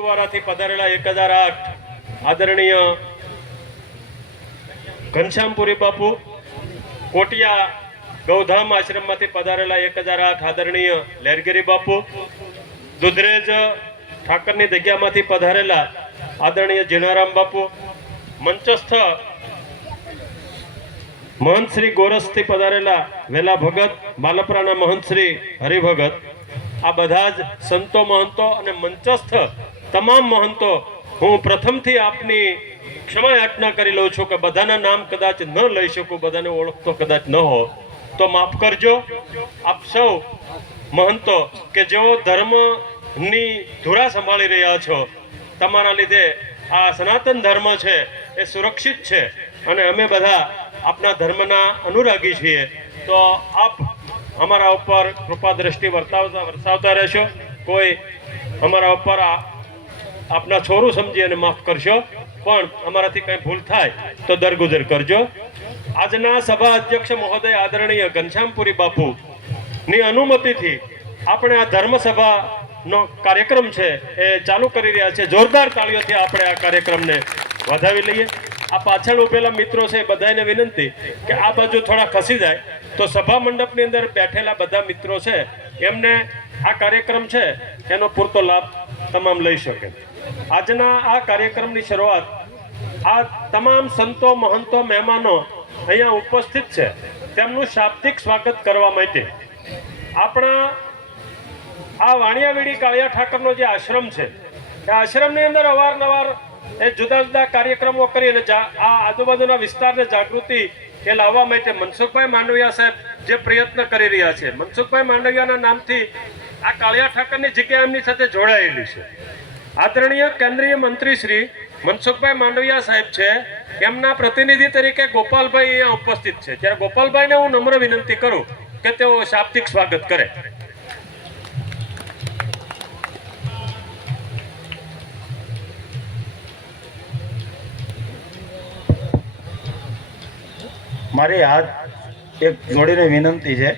કુવારાથી પધારેલા 1008 આદરણીય ઘનશ્યામપુરી બાપુ, કોટિયા ગૌધામ આશ્રમમાંથી પધારેલા 1008 આદરણીય લેરગીરી બાપુ, દુધરેજ ઠાકરની જગ્યામાંથી પધારેલા આદરણીય જીનારામ બાપુ, મંચસ્થ મહંત શ્રી ગોરસથી પધારેલા વેલા ભગત, બાલપરાના મહંત શ્રી હરિભગત, આ બધા જ સંતો મહંતો અને મંચસ્થ તમામ મહંતો હું પ્રથમથી આપની ક્ષમા યાચના કરી લઉં છું કે બધાના નામ કદાચ ન લઈ શકું, બધાને ઓળખતો કદાચ ન હો તો માફ કરજો. આપ સૌ મહંતો કે જેઓ ધર્મની ધુરા સંભાળી રહ્યા છો, તમારા લીધે આ સનાતન ધર્મ છે એ સુરક્ષિત છે અને અમે બધા આપના ધર્મના અનુરાગી છીએ. તો આપ અમારા ઉપર કૃપા દ્રષ્ટિ વરસાવતા રહેશો. કોઈ અમારા ઉપર આપના છોરું સમજી અને માફ કરશો, પણ અમારાથી કંઈ ભૂલ થાય તો દરગુજર કરજો. આજના સભા અધ્યક્ષ મહોદય આદરણીય ઘનશ્યામપુરી બાપુની અનુમતિથી આપણે આ ધર્મસભાનો કાર્યક્રમ છે એ ચાલુ કરી રહ્યા છે. જોરદાર તાળીઓથી આપણે આ કાર્યક્રમને વધાવી લઈએ. આ પાછળ ઉભેલા મિત્રો છે બધાને વિનંતી કે આ બાજુ થોડા ખસી જાય તો સભા મંડપની અંદર બેઠેલા બધા મિત્રો છે એમને આ કાર્યક્રમ છે એનો પૂરતો લાભ તમામ લઈ શકે. આજના આ કાર્યક્રમની શરૂઆત આ તમામ સંતો મહંતો મહેમાનો અહીંયા ઉપસ્થિત છે તેમનું શાબ્દિક સ્વાગત કરવા માટે આપણા આ વાણિયાવેડી કાળિયા ઠાકરનો જે આશ્રમ છે એ આશ્રમની અંદર અવારનવાર એ જુદા જુદા કાર્યક્રમો કરી અને આ આજુબાજુના વિસ્તારને જાગૃતિ એ લાવવા માટે મનસુખભાઈ માંડવિયા સાહેબ જે પ્રયત્ન કરી રહ્યા છે. મનસુખભાઈ માંડવિયાના નામથી આ કાળિયા ઠાકરની જગ્યા એમની સાથે જોડાયેલી છે. આદરણીય કેન્દ્રીય મંત્રી શ્રી મનસુખભાઈ માંડવિયા સાહેબ છે, એમના પ્રતિનિધિ તરીકે ગોપાલભાઈ અહીંયા ઉપસ્થિત છે. ત્યારે ગોપાલભાઈને હું નમ્ર વિનંતી કરું કે તેઓ શાબ્દિક સ્વાગત કરે. મારી હાથ એક જોડીને વિનંતી છે,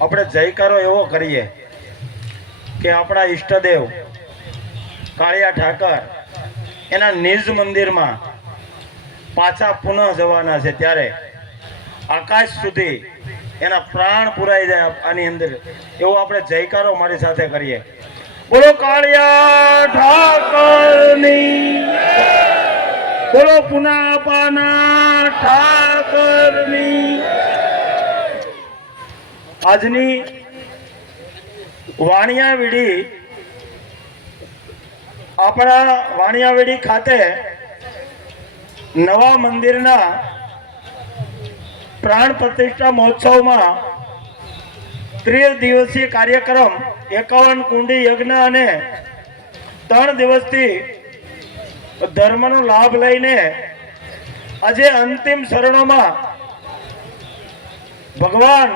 આપણે જયકારો એવો કરીએ કે આપણા ઈષ્ટદેવ કાળિયા ઠાકર એના નિજ મંદિરમાં પાછા પુનઃ જવાના છે, ત્યારે આકાશ સુધી એના પ્રાણ પુરાઈ જાય આની અંદર એવો આપણે જયકારો મારી સાથે કરીએ. બોલો કાળિયા ઠાકરની, બોલો પુનાપાના ઠાકરની. આજની વાણિયાવેડી આપણા વાણિયાવેડી ખાતે નવા મંદિરના પ્રાણ પ્રતિષ્ઠા મહોત્સવમાં 30 દિવસીય કાર્યક્રમ 51 કુંડી યજ્ઞ અને 3 દિવસથી ધર્મનો લાભ લઈને આજે અંતિમ શરણોમાં ભગવાન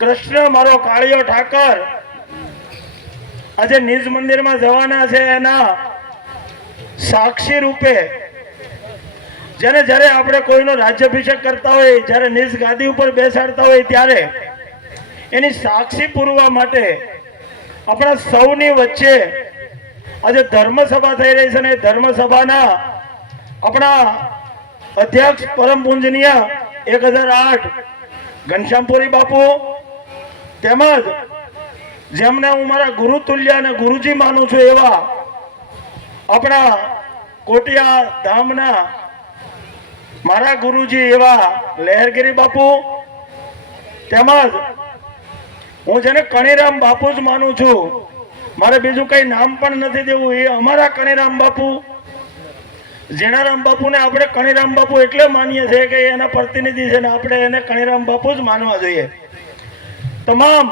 કૃષ્ણ મારો કાળિયો ઠાકર આજે નિજ મંદિરમાં જવાના છે. એના સાક્ષી રૂપે જેને જ્યારે આપણે કોઈનો રાજ્યાભિષેક કરતા હોય, જ્યારે નિજ ગાદી ઉપર બેસાડતા હોય, ત્યારે એની સાક્ષી પૂરવા માટે આપણા સૌની વચ્ચે આજે ધર્મસભા થઈ રહી છે ને ધર્મસભાના આપણા અધ્યક્ષ પરમ પૂજનીય 1008 ઘનશ્યામપુરી બાપુ, તેમજ જેમને હું મારા ગુરુ તુલ્ય અને ગુરુજી માનું છું એવા આપણા કોટિયા ધામના મારા ગુરુજી એવા લહેરગીરી બાપુ, તેમજ હું જેને કણીરામ બાપુ જ માનું છું, મારે બીજું કઈ નામ પણ નથી દેવું, એ અમારા કણીરામ બાપુ. જીણારામ બાપુને આપણે કણીરામ બાપુ એટલે માનીએ છીએ કે એના પ્રતિનિધિ છે ને આપણે એને કણીરામ બાપુ જ માનવા જોઈએ. તમામ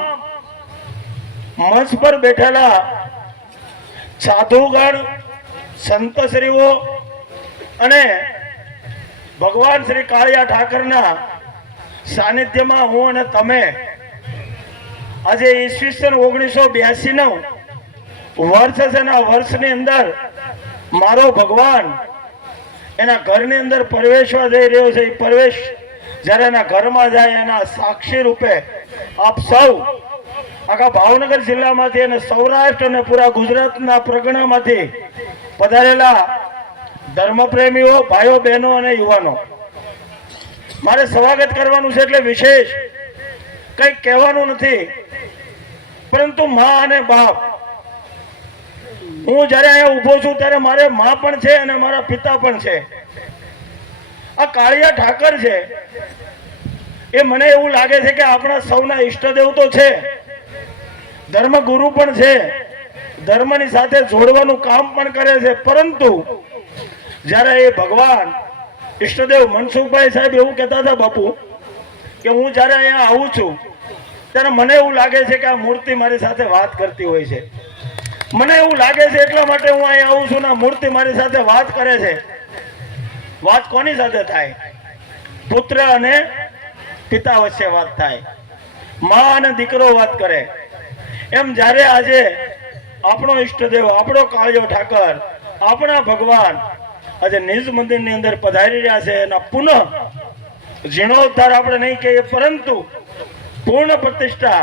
મંચ પર બેઠેલા સાધુગણ, સંતશ્રીઓ અને ભગવાન શ્રી કાળિયા ઠાકરના સાનિધ્યમાં હું અને તમે આજે ઈસવીસન 1982 વર્ષ છે ને વર્ષની અંદર મારો ભગવાન એના ઘરની અંદર પ્રવેશવા જઈ રહ્યો છે. એ પ્રવેશ જ્યારે એના ઘરમાં જાય એના સાક્ષી રૂપે આપ સૌ આખા ભાવનગર જિલ્લામાંથી અને સૌરાષ્ટ્ર અને પૂરા ગુજરાતના પ્રગણામાંથી પધારેલા ધર્મપ્રેમીઓ, ભાઈઓ, બહેનો અને યુવાનો, મારે સ્વાગત કરવાનું છે એટલે વિશેષ કંઈક કહેવાનું નથી, પરંતુ મા અને બાપ, હું જ્યારે અહીંયા ઊભો છું ત્યારે મારે મા પણ છે અને મારા પિતા પણ છે. આ કાળિયા ઠાકર છે એ મને એવું લાગે છે કે આપણા સૌના ઈષ્ટદેવ તો છે, ધર્મગુરુ પણ છે, ધર્મની સાથે જોડવાનું કામ પણ કરે છે, પરંતુ જ્યારે એ ભગવાન ઈષ્ટદેવ મનસુખભાઈ સાહેબ એવું કહેતા હતા બાપુ કે હું જ્યારે અહીંયા આવું છું ત્યારે મને એવું લાગે છે કે આ મૂર્તિ મારી સાથે વાત કરતી હોય છે. મને એવું લાગે છે એટલા માટે હું અહીંયા આવું છું ને આ મૂર્તિ મારી સાથે વાત કરે છે. વાત કોની સાથે થાય? પુત્ર અને પિતા વચ્ચે વાત થાય, મા અને દીકરો વાત કરે. એમ જ્યારે આજે આપણો ઈષ્ટદેવ, આપણો કાળિયો ઠાકર, આપણા ભગવાન આજે નિજ મંદિરની અંદર પધારી રહ્યા છે, એના પુનઃ જીર્ણોદ્ધાર આપણે નહીં કહીએ, પરંતુ પૂર્ણ પ્રતિષ્ઠા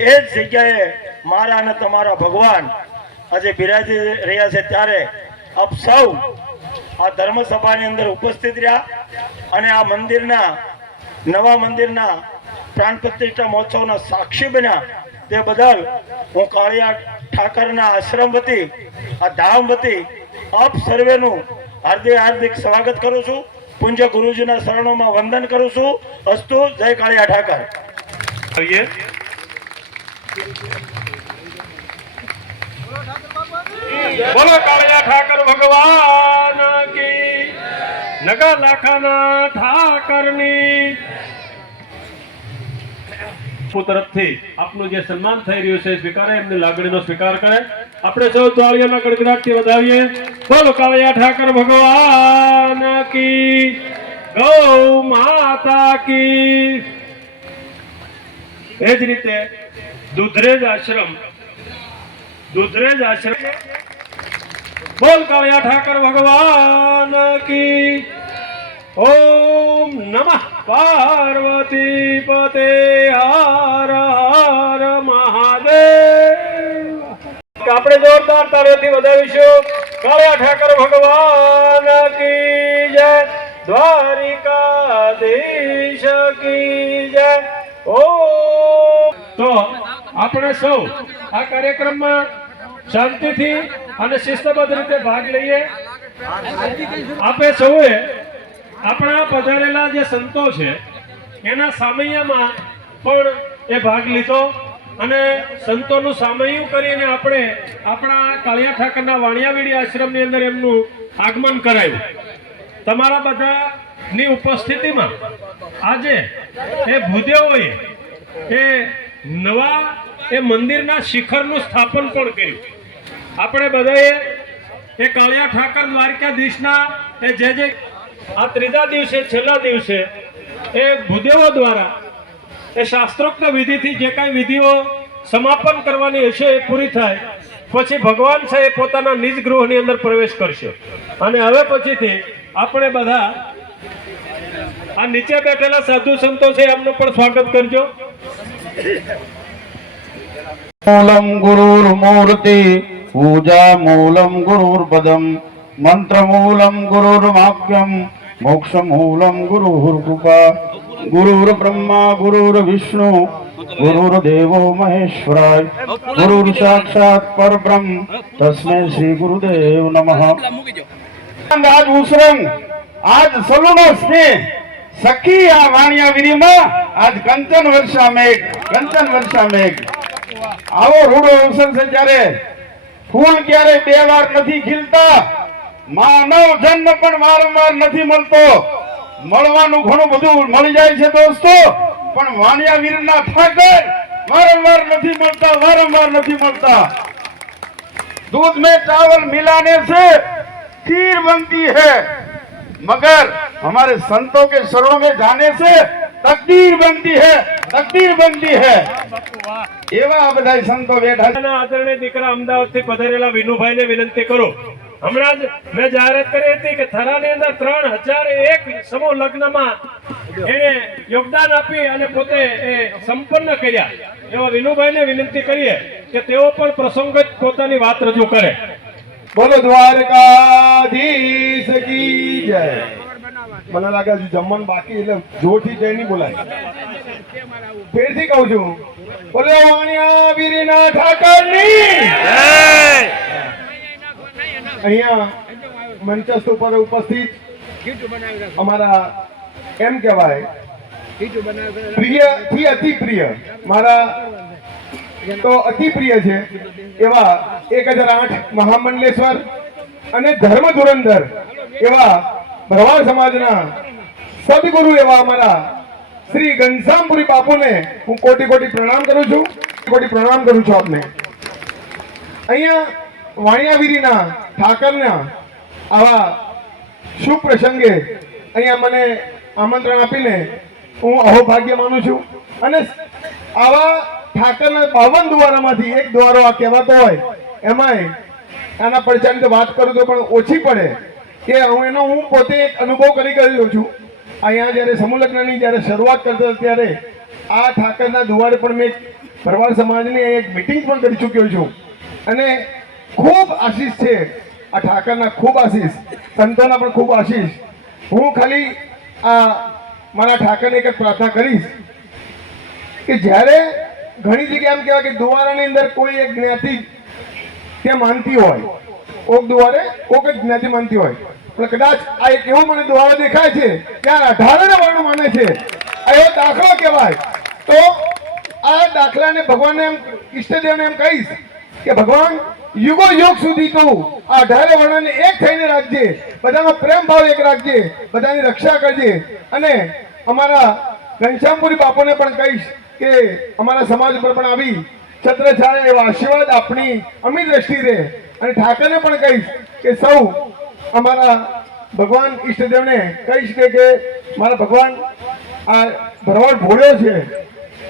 એ જ જગ્યાએ મારા અને તમારા ભગવાન આજે બિરાજી રહ્યા છે. ત્યારે આપ સૌ આ ધર્મસભાની અંદર ઉપસ્થિત રહ્યા અને આ મંદિરના, નવા મંદિરના પ્રાણ પ્રતિષ્ઠા મહોત્સવના સાક્ષી બન્યા, તે બદલ હું કાળિયા ઠાકરના આશ્રમ વતી, આ ધામ વતી આપ સર્વેનું હાર્દિક સ્વાગત કરું છું. પૂજ્ય ગુરુજીના શરણોમાં વંદન કરું છું. અસ્તુ. જય કાળિયા ઠાકર. બોલો કાળિયા ઠાકર ભગવાન કી, નગર લાખાના ઠાકરની તરફથી આપનું જે સન્માન થઈ રહ્યું છે સ્વીકારે, એમની લાગણીનો સ્વીકાર કરે. આપણે સૌ તાળીઓના ગડગડાટથી વધાવીએ. બોલો કાળિયા ઠાકર ભગવાન કી, ગૌ માતા કી. એ જ રીતે દુધરેજ આશ્રમ, બોલ કાળિયા ઠાકર ભગવાન કી. ઓમ નમઃ પાર્વતી પતે, હર હર મહાદેવ. આપણે જોરદાર તાળીઓથી વધાવીશું. કાળિયા ઠાકર ભગવાન કી જય, દ્વારિકાધીશ કી જય. તો આપણે સૌ આ કાર્યક્રમમાં શાંતિથી અને શિસ્તબદ્ધ રીતે ભાગ લઈએ. આપે સૌએ આપણા પધારેલા જે સંતો છે એના સામૈયામાં પણ એ ભાગ લીધો અને સંતોનું સામૈયું કરીને આપણે આપણા કાળિયા ઠાકરના વાણિયાવીડી આશ્રમની અંદર એમનું આગમન કરાયું. તમારા બધાની ઉપસ્થિતિમાં આજે એ ભૂદેવોએ એ નવા એ મંદિરના શિખરનું સ્થાપન પણ કર્યું. આપણે બધાએ એ કાળિયા ઠાકર દ્વારકાધીશના એ જે આ ત્રીજા દિવસે, છેલ્લા દિવસે એ ભૂદેવો દ્વારા એ શાસ્ત્રોક્ત વિધિથી જે કાંઈ વિધિઓ સમાપન કરવાની હશે એ પૂરી થાય પછી ભગવાન છે એ પોતાના નિજ ગૃહની અંદર પ્રવેશ કરશે. અને હવે પછીથી આપણે બધા આ નીચે બેઠેલા સાધુ સંતો છે એમનું પણ સ્વાગત કરજો. मूलम गुरुर्मूर्ति, पूजा मूलम गुरुर्पदम, मंत्र मूलम गुरुर्वाक्यम, मोक्ष मूलम गुरुर्कृपा. गुरुर्ब्रह्मा गुरुर्विष्णु गुरुर्देवो महेश्वराय, गुरुर् साक्षात् परब्रह्म तस्मै श्री गुरुदेव नमः. आज उसरंग, आज सलूनो स्नेह सखी आ वाणियावीरीમાં આજ કંચન વર્ષા મેઘ આવો રૂડો અવસર છે. ત્યારે ફૂલ ક્યારે બે વાર નથી ખીલતા, માનવ જન્મ પણ વારંવાર નથી મળતો. મળવાનું ઘણું બધું મળી જાય છે દોસ્તો, પણ વાણિયાવીરના ઠાકર વારંવાર નથી મળતા. दूध में चावल मिलाने से खीर बनती है, मगर हमारे संतों के शरणों में जाने से तकदीर बनती है. એવા બધા સંતો બેઠા છે. આદરણીય દીકરા અમદાવાદથી પધારેલા વિનુભાઈને વિનંતી કરું. હમણાં જ મેં જાહેરાત કરી હતી કે થરાની અંદર 3001 સમૂહ લગ્નમાં એને યોગદાન આપી અને પોતે એ સંપન્ન કર્યા એવા વિનુભાઈને વિનંતી કરીએ કે તેઓ પણ પ્રસંગત પોતાની વાત રજૂ કરે. બોલો દ્વારકાધીશ કી જય. મને લાગે છે જમવાનું બાકી એટલે જોરથી જય નહીં બોલાય. ફેરથી કહું છું, બોલો વાણિયા વીરના ઠાકરની અહીંયા મંચસ્થ ઉપર ઉપસ્થિત અમારા એમ કહેવાય પ્રિય થી અતિ પ્રિય, મારા તો અતિ પ્રિય છે એવા 1008 મહામંડલેશ્વર અને ધર્મ ધુરંધર એવા ભરવાડ સમાજના સદગુરુ એવા અમારા શ્રી ઘનશ્યામપુરી બાપુને હું કોટી કોટી પ્રણામ કરું છું. કોટી પ્રણામ કરું છું આપને. અહીંયા વાણિયાવીરીના ઠાકરના આવા શુભ પ્રસંગે અહીંયા મને આમંત્રણ આપીને હું અહોભાગ્ય માનું છું. અને આવા ઠાકરના 52 દ્વારામાંથી એક દ્વારો આ કહેવાતો હોય એમાંય આના પડચાની તો વાત કરું તો પણ ઓછી પડે કે હું પોતે એક અનુભવ કરી ગયો છું. અહીંયા જ્યારે સમૂહ લગ્નની જ્યારે શરૂઆત કરતો હતો ત્યારે આ ઠાકરના દ્વારે પણ મેં ભરવાડ સમાજની એક મિટિંગ પણ કરી ચૂક્યો છું. અને ખૂબ આશીષ છે આ ઠાકરના, ખૂબ આશીષ, સંતોના પણ ખૂબ આશીષ. હું ખાલી આ મારા ઠાકરને એક જ પ્રાર્થના કરીશ કે જ્યારે ઘણી જગ્યાએ એમ કહેવાય કે દ્વારાની અંદર કોઈ એક જ્ઞાતિ ત્યાં માનતી હોય, કોક દ્વારે કોક જ જ્ઞાતિ માનતી હોય, પણ કદાચ આ એક એવો મને દ્વારો દેખાય છે ત્યાં 18 વર્ણ માને છે. આ એવો દાખલો કહેવાય. તો આ દાખલાને ભગવાનને એમ ઈષ્ટદેવને એમ કહીશ કે ભગવાન યુગો યુગ સુધી તું આ 18 વર્ણને એક થઈને રાખજે, બધાનો પ્રેમ ભાવ એક રાખજે, બધાની રક્ષા કરજે. અને અમારા ઘનશ્યામપુરી બાપુને પણ કહીશ કે અમારા સમાજ ઉપર પણ આવી છત્રછાયા એવા આશીર્વાદ આપણી અમી દ્રષ્ટિ રહે. અને ઠાકરને પણ કહીશ કે સૌ અમારા ભગવાન ઈષ્ટદેવને કહીશ કે મારા ભગવાન આ ભરવાડ ભોળ્યો છે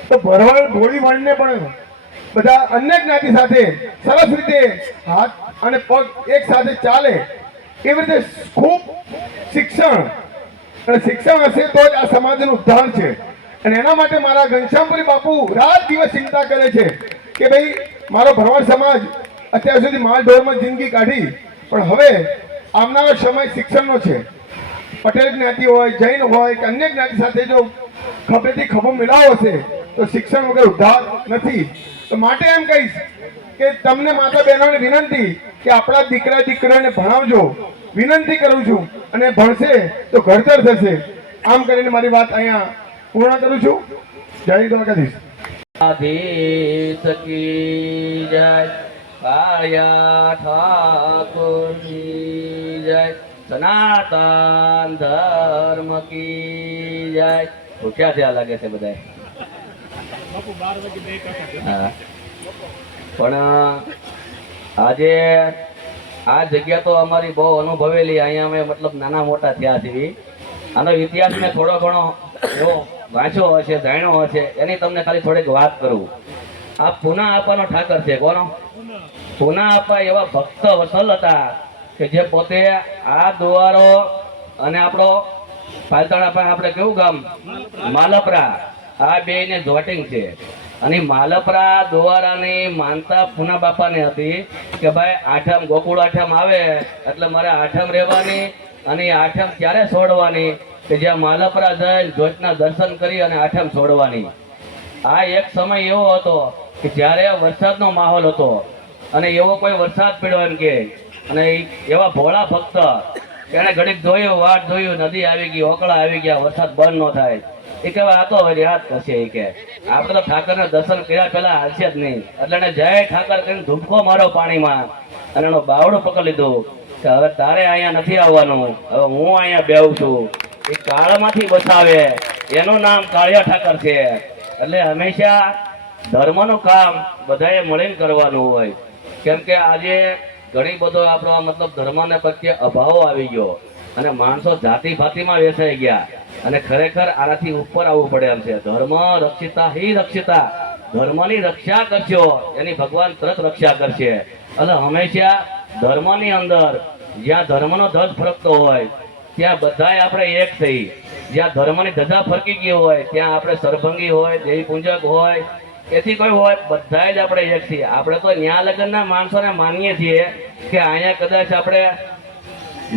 તો ભરવાડ ભોળી વાળને પણ બધા અન્ય જ્ઞાતિ સાથે સરસ રીતે હાથ અને પગ એક સાથે ચાલે એવી રીતે ખૂબ શિક્ષણ અને શિક્ષણ હશે તો જ આ સમાજનું ઉદ્ધાર છે. અને એના માટે મારા ઘનશ્યામપુરી બાપુ રાત દિવસ ચિંતા કરે છે કે ભાઈ મારો ભરવાડ સમાજ અત્યાર સુધી માલ ઢોરમાં જિંદગી કાઢી, પણ હવે આવનારો સમય શિક્ષણનો છે. પટેલ જ્ઞાતિ હોય, જૈન હોય કે અન્ય જ્ઞાતિ સાથે જો ખભેથી ખભો મિલાવો હશે તો શિક્ષણ વગર ઉદ્ધાર નથી. તો માટે એમ કહીશ કે તમને માતા બહેનોને વિનંતી કે આપણા દીકરા દીકરીઓને ભણાવજો, વિનંતી કરું છું. અને ભણશે તો ઘડતર થશે. આમ કરીને મારી વાત અહીંયા પૂર્ણ કરું છું. જય દ્વારકાધીશ. આધીશ કી જય, કાળિયા ઠાકોરની જય, સનાતન ધર્મ કી જય. ભૂખ્યા થયા લાગે છે બધા. હા, પણ આજે આ જગ્યા તો અમારી બહુ અનુભવેલી. અહીંયા અમે મતલબ નાના મોટા થયા છીએ. આનો ઇતિહાસ મેં થોડો ઘણો એવો વાંચ્યો હશે, જાણ્યો હશે, એની તમને ખાલી થોડીક વાત કરું. આ પૂના આપાનો ઠાકર છે. કોનો? પૂના આપા એવા ભક્ત વસલ હતા કે જે પોતે આ દ્વારો અને આપણો પાલતાણા પાસે આપણે કેવું ગામ માલપરા, આ બે ને જોટિંગ છે. અને માલપરા દ્વારાની માનતા પૂના બાપાને હતી કે ભાઈ આઠમ ગોકુળ આઠમ આવે એટલે મારે આઠમ રહેવાની અને આઠમ ક્યારે છોડવાની કે જ્યાં માલપરા જઈને જ્યોતના દર્શન કરી અને આઠમ છોડવાની. આ એક સમય એવો હતો કે જ્યારે વરસાદનો માહોલ હતો અને એવો કોઈ વરસાદ પડ્યો એમ કે, અને એવા ભોળા ભક્ત એને ઘડીક જોયું, વાટ જોયું, નદી આવી ગઈ, ઓકળા આવી ગયા, વરસાદ બંધ ન થાય. એ કહેવાય આ તો હવે યાદ થશે. એ કે આપણે તો ઠાકરના દર્શન કર્યા પહેલા હાલશે જ નહીં. એટલે એને જય ઠાકર કરીને ધૂપકો મારો પાણીમાં અને એનો બાવડું પકડી લીધું કે હવે તારે અહીંયા નથી આવવાનું, હવે હું અહીંયા બેહું છું. એ કાળમાંથી બચાવે, એનું નામ કાળિયા ઠાકર છે. એટલે હંમેશા ધર્મનું કામ બધાએ મળીને કરવાનું હોય. કેમ કે આજે ઘણી બધો આપણો મતલબ ધર્મને પ્રત્યે અભાવો આવી ગયો અને માણસો જાતિ ભાતિમાં વેચાઈ ગયા. અને ખરેખર આનાથી ઉપર આવવું પડે એમ છે. ધર્મ રક્ષિતા હિ રક્ષિતા, ધર્મની રક્ષા કરશો એની ભગવાન તરત રક્ષા કરશે. એટલે હંમેશા ધર્મની અંદર જ્યાં ધર્મનો ધ્વજ ફરકતો હોય ત્યાં બધાય આપણે એક થઈ. જ્યાં ધર્મની ધજા ફરકી ગઈ હોય ત્યાં આપણે સરભંગી હોય, દેવી પૂંજક હોય, એથી કોઈ હોય, બધા જ આપણે એક છીએ. આપણે તો ન્યા લગ્નના માણસોને માનીએ છીએ કે અહીંયા કદાચ આપણે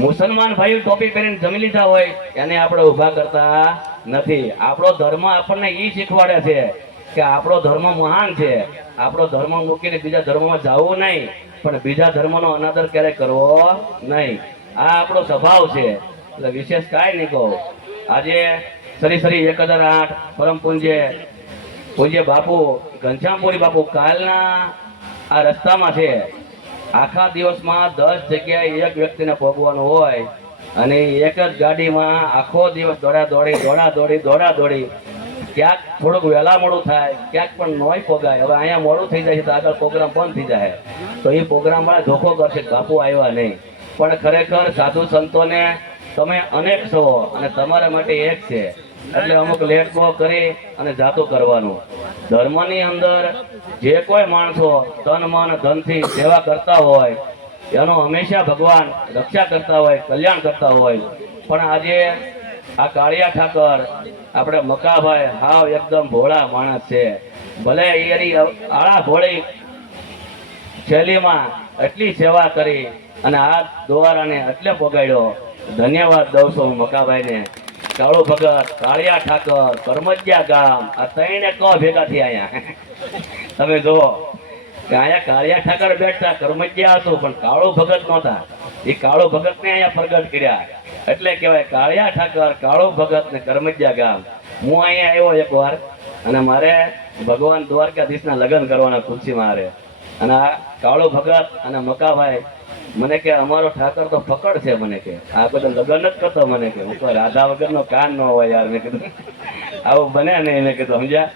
મુસલમાન ભાઈઓ ટોપી પહેરીને જમી લીધા હોય એને આપણે ઊભા કરતા નથી. આપણો ધર્મ આપણને એ શીખવાડે છે કે આપણો ધર્મ મહાન છે. આપણો ધર્મ મૂકીને બીજા ધર્મમાં જવું નહીં, પણ બીજા ધર્મનો અનાદર ક્યારેય કરવો નહીં. આ આપણો સ્વભાવ છે. એટલે વિશેષ કાંઈ નહીં કહું. આજે સરી સરી 1008 પરમ પૂજ્ય બાપુ ઘનશ્યામપુરી બાપુ કાલના આ રસ્તામાં છે. આખા દિવસમાં 10 જગ્યાએ એક વ્યક્તિને પહોંચવાનું હોય અને એક જ ગાડીમાં આખો દિવસ દોડા-દોડી ક્યાંક થોડુંક વહેલા મોડું થાય, ક્યાંક પણ નોય પોગાય. હવે અહીંયા મોડું થઈ જાય છે તો આગળ પ્રોગ્રામ બંધ થઈ જાય, તો એ પ્રોગ્રામ વાળા ધોખો કરશે કે બાપુ આવ્યા નહીં. પણ ખરેખર સાધુ સંતોને તમે અનેક છો અને તમારા માટે એક છે. એટલે અમુક લેટ ગો કરી અને જાતું કરવાનું. ધર્મની અંદર જે કોઈ માણસો તન મન ધનથી સેવા કરતા હોય એનો હંમેશા ભગવાન રક્ષા કરતા હોય, કલ્યાણ કરતા હોય. પણ આજે આ કાળિયા ઠાકર આપણે મકાભાઈ હાવ એકદમ ભોળા માણસ છે. ભલે એની આળા ભોળી શૈલીમાં એટલી સેવા કરી અને આ દ્વારાને એટલે પોગાડ્યો. ધન્યવાદ દઉં છું હું મકાભાઈને. કાળુ ભગત, કાળિયા ઠાકર, કરમજિયા ગામ, આ ત્રણે ક ભેગા થયા અહીંયા. તમે જુઓ કે અહીંયા કાળિયા ઠાકર બેઠતા, કરમજિયા હતું પણ કાળુ ભગત નહોતા. એ કાળુ ભગતને અહીંયા પ્રગટ કર્યા. એટલે કહેવાય કાળિયા ઠાકર, કાળુ ભગત ને કરમજિયા ગામ. હું અહીંયા આવ્યો એકવાર અને મારે ભગવાન દ્વારકાધીશના લગ્ન કરવાના ખુરશીમાં હારે. અને આ કાળુ ભગત અને મકાભાઈ મને કે અમારો ઠાકર તો ફકડ છે. મને કે આ બધું લગ્ન જ કરતો. મને કે હું તો રાધા વગરનો કાન ન હોય યાર. મેં કીધું આવું બને નહીં. મેં કીધું સમજ્યા?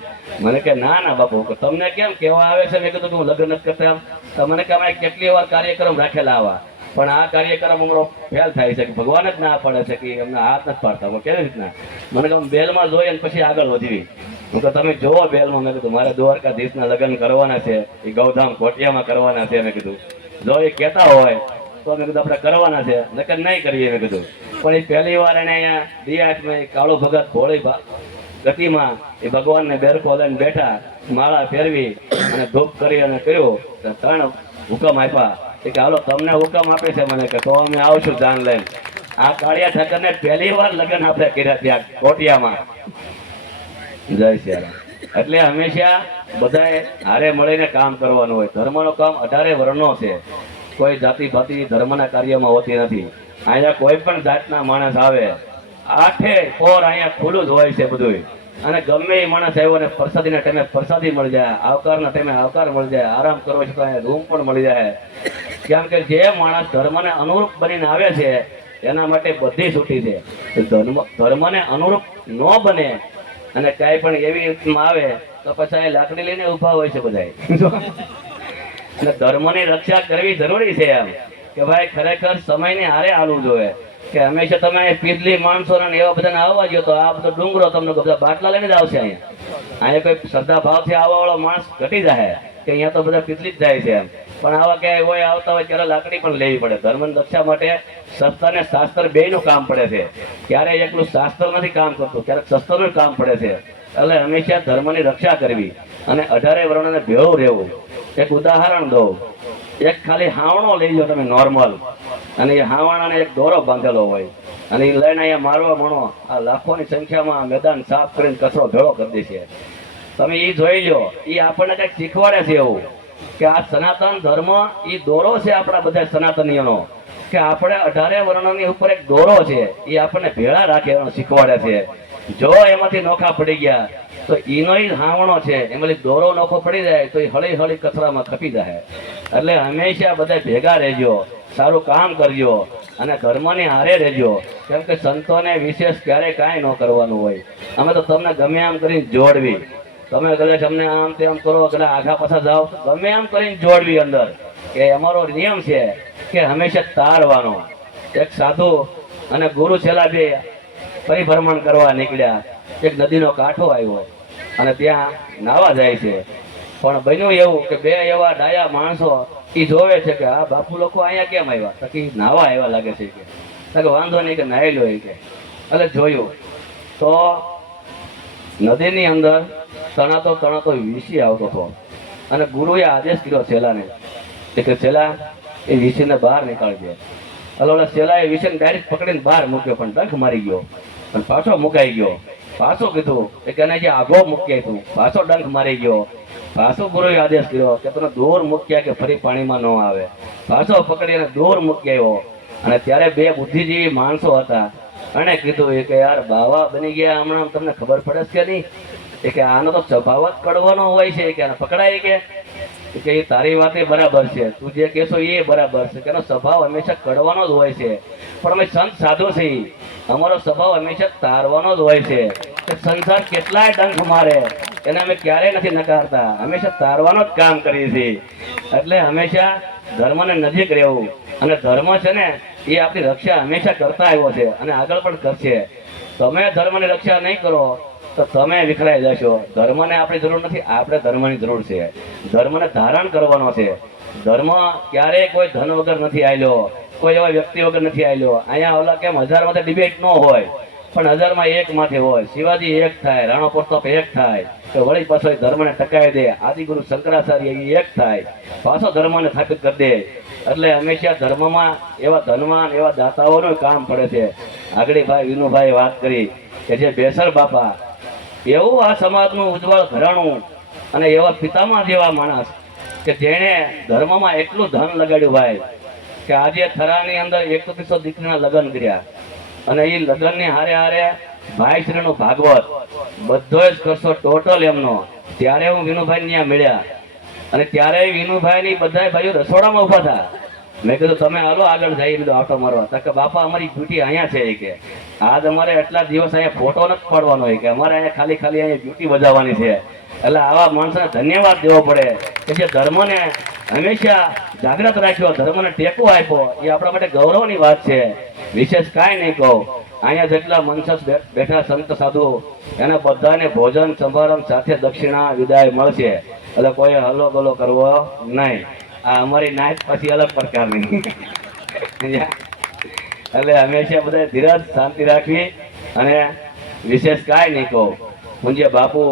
મને કે ના બાપુ, તમને કેમ કેવા આવે છે? મેં કીધું કે હું લગ્ન નથી કરતા. તો મને કે અમારે કેટલી વાર કાર્યક્રમ રાખેલા આવા, પણ આ કાર્યક્રમ અમારો ફેલ થાય છે કે ભગવાન જ ના પાડે છે કે અમને હાથ નથી પાડતા. હું કેવી રીતના? મને કે બેલમાં જોઈએ ને પછી આગળ વધવી. હું તો તમે જોવો બેલમાં. મેં કીધું મારે દ્વારકાધીશના લગ્ન કરવાના છે, એ ગૌધામ કોટિયામાં કરવાના છે. મેં કીધું જો એ કહેતા હોય તો મેં કીધું આપણે કરવાના છે, નકર નહીં કરીએ. મેં કીધું પણ એ પહેલી વાર એને અહીંયા દિયાટમાં કાળુ ભગત ભોળી ગતિમાં એ ભગવાનને બેરકો લઈને બેઠા, માળા ફેરવી અને ધૂપ કરી અને કર્યું. 3 હુકમ આપ્યા કે હાલો તમને હુકમ આપે છે મને કે તો અમે આવશું જાન લઈને. આ કાળિયા ઠાકરને પહેલી વાર લગ્ન આપણે કર્યા ત્યાં કોટિયામાં. જય સિયારામ. એટલે હંમેશા બધાએ હારે મળીને કામ કરવાનું હોય. ધર્મનો કામ 18 વર્ણનો છે. કોઈ જાતિ ભાતિ ધર્મના કાર્યમાં હોતી નથી. અહીંયા કોઈ પણ જાતના માણસ આવે 8 પોર અહીંયા ખુલ્લું જ હોય છે બધું. અને ગમે એ માણસ આવ્યો ને પ્રસાદીના ટાઈમે પ્રસાદી મળી જાય, આવકારના ટાઈમે આવકાર મળી જાય, આરામ કરવો છે તો અહીંયા રૂમ પણ મળી જાય. કેમ કે જે માણસ ધર્મને અનુરૂપ બનીને આવે છે એના માટે બધી છૂટી છે. ધર્મને અનુરૂપ ન બને અને કાંઈ પણ એવી રીતમાં આવે તો પછી લાકડી લઈને ઊભા હોય છે બધા. અને ધર્મની રક્ષા કરવી જરૂરી છે. એમ કે ભાઈ ખરેખર સમયને હારે હાલવું જોઈએ. કે હંમેશા તમે પીધલી માણસો ને એવા બધાને આવવા ગયો તો આ બધો ડુંગરો તમને બધા બાટલા લઈને જ આવશે. અહીંયા કોઈ શ્રદ્ધા ભાવથી આવવા વાળો માણસ ઘટી જાય કે અહીંયા તો બધા પીધલી જ જાય છે. એમ પણ આવા ક્યાંય હોય આવતા હોય ત્યારે લાકડી પણ લેવી પડે. ધર્મની રક્ષા માટે શસ્ત્ર અને શાસ્ત્ર બેયનું કામ પડે છે. ક્યારેય એકલું શાસ્ત્ર નથી કામ કરતું, ક્યારેક શસ્ત્રનું કામ પડે છે. એટલે હંમેશા ધર્મની રક્ષા કરવી અને 18 વર્ણને ભેળું રહેવું. એક ઉદાહરણ દઉં. એક ખાલી હાવણો લઈ લો તમે નોર્મલ, અને એ હાવણાને એક દોરો બાંધેલો હોય અને એ લઈને અહીંયા મારવા મણો આ લાખોની સંખ્યામાં મેદાન સાફ કરીને કચરો ભેળો કરી દે છે. તમે એ જોઈ લો. એ આપણને કંઈક શીખવાડે છે એવું કે આ સનાતન ધર્મ એ દોરો છે આપણા બધા સનાતનીઓનો. કે આપણે 18 વર્ણની ઉપર એક દોરો છે, એ આપણને ભેળા રાખે એનો શીખવાડે છે. જો એમાંથી નોખા પડી ગયા તો એનો જ હાવણો છે, એમાંથી દોરો નોખો પડી જાય તો એ હળી હળી કચરામાં ખપી જાય. એટલે હંમેશા બધા ભેગા રહેજો, સારું કામ કરજો અને ધર્મને હારે રહેજો. કેમ કે સંતોને વિશેષ ક્યારેય કાંઈ ન કરવાનું હોય. અમે તો તમને ગમે આમ કરીને જોડવી. તમે કદાચ અમને આમ તેમ કરો, કદાચ આઘા પાછા જાઓ, ગમે આમ કરીને જોડવી અંદર. કે અમારો નિયમ છે કે હંમેશા તારવાનો. એક સાધુ અને ગુરુ છેલ્લા 2 પરિભ્રમણ કરવા નીકળ્યા. એક નદીનો કાંઠો આવ્યો અને ત્યાં નાવા જાય છે. પણ બન્યું એવું કે 2 એવા ડાયા માણસો એ જોવે છે કે આ બાપુ લોકો અહીંયા કેમ આવ્યા? તો કે નાવા આવ્યા લાગે છે કે વાંધો નહીં કે નાહી લો. કે એટલે જોયું તો નદીની અંદર તણાતો તણાતો વીસી આવતો હતો અને ગુરુએ આદેશ કર્યો શેલાને કે શેલા એ વીસીને બહાર નીકાળજે. એટલે શેલાએ વીસીને ડાયરેક્ટ પકડીને બહાર મૂક્યો, પણ ડંખ મારી ગયો અને પાછો મુકાઈ ગયો. પાછો કીધું કે એને જે આગો મૂક્યા તું, પાછો ડંખ મારી ગયો. પાછો ગુરુએ આદેશ કર્યો કે તને દૂર મૂક્યા કે ફરી પાણીમાં ન આવે. પાછો પકડી અને દૂર મૂકી આવ્યો. અને ત્યારે બે બુદ્ધિજીવી માણસો હતા, અને કીધું કે યાર બાવા બની ગયા હમણાં તમને ખબર પડે છે કે નહીં? કે આનો તો સ્વભાવ જ કડવાનો હોય છે, કે આને પકડાય કે એ તારી વાત એ બરાબર છે, તું જે કહેશો એ બરાબર છે, કે એનો સ્વભાવ હંમેશા કડવાનો જ હોય છે. પણ અમે સંત સાધુ છીએ, અમારો સ્વભાવ હંમેશા તારવાનો જ હોય છે. કે સંસાર કેટલાય ડંખ મારે એને અમે ક્યારેય નથી નકારતા, હંમેશા તારવાનો જ કામ કરીએ છીએ. એટલે હંમેશા ધર્મને નજીક રહેવું, અને ધર્મ છે ને એ આપણી રક્ષા હંમેશા કરતા આવ્યો છે અને આગળ પણ કરશે. તમે ધર્મની રક્ષા નહીં કરો તો તમે વિખરાઈ જશો. ધર્મને આપણી જરૂર નથી, આપણે ધર્મની જરૂર છે. ધર્મને ધારણ કરવાનો છે. ધર્મ ક્યારેય કોઈ ધન વગર નથી આવેલો, કોઈ એવા વ્યક્તિ વગર નથી આવેલો. અહીંયા ઓલા કેમ 1000 માંથી ડિબેટ ન હોય, પણ 1000 માં એક માથે હોય. શિવાજી એક થાય, રાણો પ્રતાપ એક થાય, તો વળી પાછો ધર્મને ટકાવી દે. આદિગુરુ શંકરાચાર્ય એક થાય, પાછો ધર્મને સ્થાપિત કરી દે. એટલે હંમેશા ધર્મમાં એવા ધનવાન એવા દાતાઓનું કામ પડે છે. આગળ ભાઈ વિનુભાઈ વાત કરી કે જે બેસર બાપા એવું આ સમાજનું ઉજ્જવળ ઘરાણું અને એવા પિતામહ જેવા માણસ કે જેણે ધર્મમાં એટલું ધન લગાડ્યું ભાઈ, કે આજે થરાની અંદર 100 દીકરીના લગ્ન કર્યા, અને એ લગ્નની હારે હારે ભાઈશ્રીનું ભાગવત બધો જ ખર્ચો ટોટલ એમનો. ત્યારે હું વિનુભાઈ ત્યાં મળ્યા, અને ત્યારે વિનુભાઈની બધા ભાઈઓ રસોડામાં ઉભા હતા. મેં કીધું તમે હાલો આગળ જઈએ, કીધું આટો મારવા. તો કે બાપા અમારી ડ્યુટી અહીંયા છે, કે આજ અમારે એટલા દિવસ અહીંયા ફોટો નથી પાડવાનો, કે અમારે અહીંયા ખાલી ખાલી અહીંયા ડ્યુટી બજાવવાની છે. એટલે આવા માણસોને ધન્યવાદ દેવો પડે કે જે ધર્મને હંમેશા જાગૃત રાખ્યો, ધર્મને ટેકો આપ્યો. એ આપણા માટે ગૌરવની વાત છે. વિશેષ કાંઈ નહીં કહું. અહીંયા જેટલા મંચસ્થ બેઠા સંત સાધુ એને બધાને ભોજન સમારંભ સાથે દક્ષિણા વિદાય મળશે. એટલે કોઈ હલ્લો ગલ્લો કરવો નહીં. આ અમારી નાઈટ પછી અલગ પ્રકારની. એટલે હંમેશા બધા ધીરજ શાંતિ રાખવી, અને વિશેષ કાંઈ નહીં કહું. પૂજ્ય બાપુ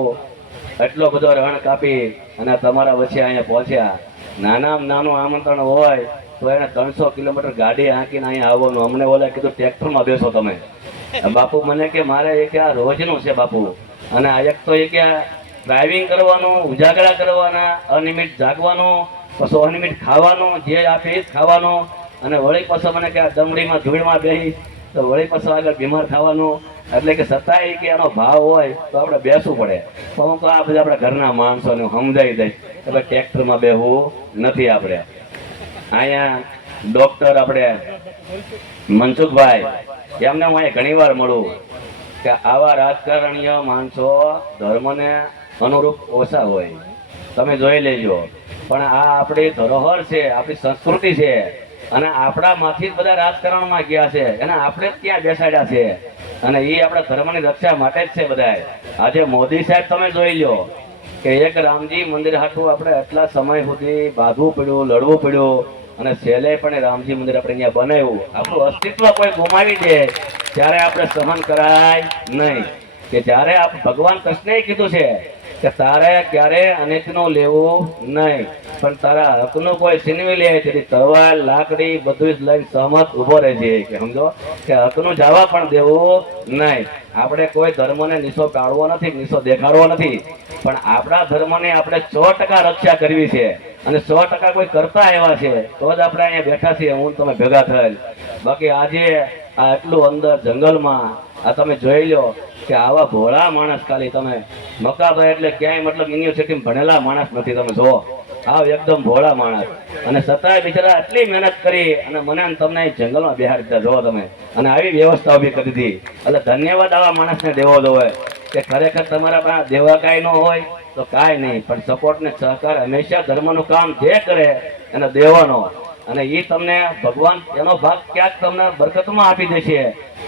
એટલો બધો રણ કાપી અને તમારા વચ્ચે અહીંયા પહોંચ્યા. નાનામાં નાનું આમંત્રણ હોય તો એને 300 કિલોમીટર ગાડી હાંકીને અહીંયા આવવાનું. અમને ઓલા કીધું ટ્રેક્ટરમાં બેસો તમે. બાપુ મને કે મારે એ કે આ રોજનું છે બાપુ, અને આ એક તો એ કે ડ્રાઇવિંગ કરવાનું, ઉજાગરા કરવાના, અનિયમિત જાગવાનું, પછી અનિયમિત ખાવાનું, જે આપે એ જ ખાવાનું, અને વળી પાછો મને કે આ દમડીમાં ધૂળમાં બેસી તો વળી પાછો આગળ બીમાર થવાનું. એટલે કે છતાંય કે એનો ભાવ હોય તો આપણે બેસવું પડે. તો હું તો આ બધા આપણા ઘરના માણસોને સમજાવી દઈશ કે ભાઈ ટ્રેક્ટરમાં બેસવું નથી. આપણે અહીંયા ડોક્ટર આપણે મનસુખભાઈ એમને હું અહીંયા ઘણી વાર મળું કે આવા રાજકારણીય માણસો ધર્મને અનુરૂપ ઓછા હોય, તમે જોઈ લેજો. પણ આ આપણી ધરોહર છે, આપણી સંસ્કૃતિ છે, અને આપણામાંથી જ બધા રાજકારણમાં ગયા છે, એને આપણે જ ત્યાં બેસાડ્યા છે, અને એ આપણા ધર્મની રક્ષા માટે જ છે બધા. આજે મોદી સાહેબ તમે જોઈ લો કે એક રામજી મંદિર હાટું આપણે એટલા સમય સુધી બાંધવું પડ્યું, લડવું પડ્યું, અને છેલ્લે પણ રામજી મંદિર આપણે અહીંયા બનાવ્યું. આપણું અસ્તિત્વ કોઈ ગુમાવી દે ત્યારે આપણે સહન કરાય નહીં. કે જ્યારે ભગવાન કૃષ્ણએ કીધું છે કે તારે ક્યારે અનેકનું લેવું નહીં, પણ તારા હકનું કોઈ છીનવી લે તેથી તલવાર લાકડી બધું જ લઈને સહમત ઉભો રહે છે. કે સમજો કે હકનું જવા પણ દેવું નહીં. આપણે કોઈ ધર્મને નિશો ટાળવો નથી, નિશો દેખાડવો નથી, પણ આપણા ધર્મને આપણે 100% રક્ષા કરવી છે, અને 100% કોઈ કરતા એવા છે તો જ આપણે અહીંયા બેઠા છીએ, હું તમે ભેગા થયેલ. બાકી આજે આ એટલું અંદર જંગલમાં આ તમે જોઈ લો કે આવા ભોળા માણસ, ખાલી તમે મકાભાઈ એટલે ક્યાંય મતલબ યુનિવર્સિટીમાં ભણેલા માણસ નથી. તમે જુઓ આવ એકદમ ભોળા માણસ, અને છતાંય બિચારા આટલી મહેનત કરી અને મને તમને જંગલમાં બેહાડી દીધા. જુઓ તમે, અને આવી વ્યવસ્થા ઊભી કરી દીધી. એટલે ધન્યવાદ આવા માણસને દેવો જોઈએ. કે ખરેખર તમારા પાસે દેવા કાંઈ ન હોય તો કાંઈ નહીં, પણ સપોર્ટ ને સહકાર હંમેશા ધર્મનું કામ જે કરે એને દેવાનો, અને એ તમને ભગવાન એનો ભાગ ક્યાંક તમને બરકતમાં આપી દેશે.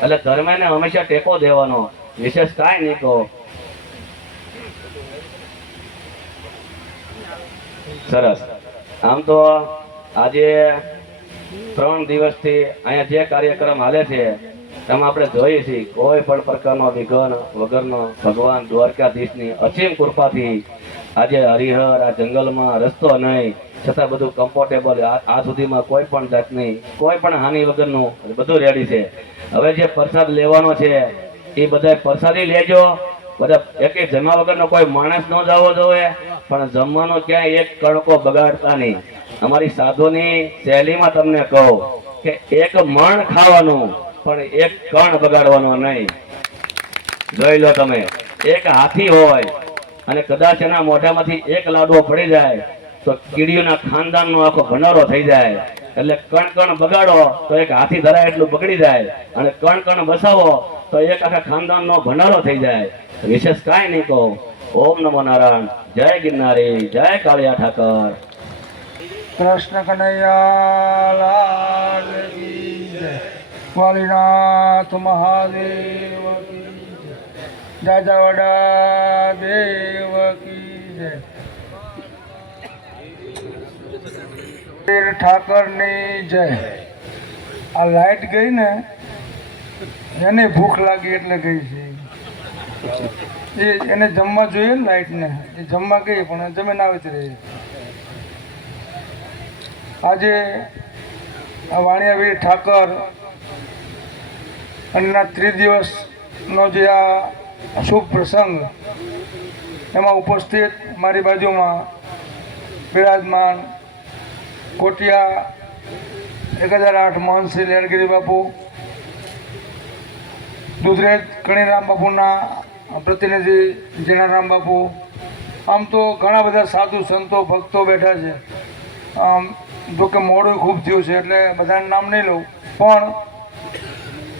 એટલે ધર્મને હંમેશા ટેકો દેવાનો. વિશેષ કાંઈ નહીં કહો. સરસ. આમ તો આજે 3 દિવસથી અહીંયા જે કાર્યક્રમ હાલે છે એમાં આપણે જોઈએ છીએ કોઈ પણ પ્રકારનો વિઘ્ન વગરનો ભગવાન દ્વારકાધીશની અસીમ કૃપાથી આજે હરિહર આ જંગલમાં રસ્તો નહીં છતાં બધું કમ્ફર્ટેબલ આ સુધીમાં કોઈ પણ જાતની કોઈ પણ હાનિ વગરનું બધું રેડી છે. હવે જે પ્રસાદ લેવાનો છે એ બધા પ્રસાદી લેજો. બધા એકે જમા વગરનો કોઈ માણસ ન જવો જોઈએ, પણ જમવાનું ક્યાંય એક કણકો બગાડતા નહીં. અમારી સાધુની શૈલીમાં તમને કહું કે એક મણ ખાવાનું પણ એક કણ બગાડવાનો નહીં. જોઈ લો તમે, એક હાથી હોય અને કદાચ એના મોઢામાંથી એક લાડવો પડી જાય તો કીડીઓના ખાનદાનનો આખો ભંડારો થઈ જાય. એટલે કણ કણ બગાડો તો એક હાથી ધરાય એટલું બગડી જાય, અને કણ કણ બસાવો તો એક આખા ખાનદાનનો ભંડારો થઈ જાય. વિશેષ કાંઈ નહીં કહો. ઓમ નમો નારાયણ. જય ગિરનારી, જય કાળિયા ઠાકર. કૃષ્ણ કનૈયા લાલ કી જય. વાલીનાથ મહાદેવ કી જય. દાદાવડા દેવ કી જય. ઠાકરની જય. આ લાઈટ ગઈ ને એને ભૂખ લાગી એટલે ગઈ છે. એને જમવા જોઈએ ને લાઈટને, એ જમવા ગઈ પણ જમીન આવે જ રહી. આજે આ વાણિયાવીર ઠાકર અને ત્રિદિવસનો જે આ શુભ પ્રસંગ એમાં ઉપસ્થિત મારી બાજુમાં બિરાજમાન કોટિયા 1008 મોહન શ્રી લેરગીરી બાપુ, દુધરેજ કણીરામ બાપુના પ્રતિનિધિ જીણારામ બાપુ, આમ તો ઘણા બધા સાધુ સંતો ભક્તો બેઠા છે. જોકે મોડું ખૂબ થયું છે એટલે બધાનું નામ નહીં લઉં, પણ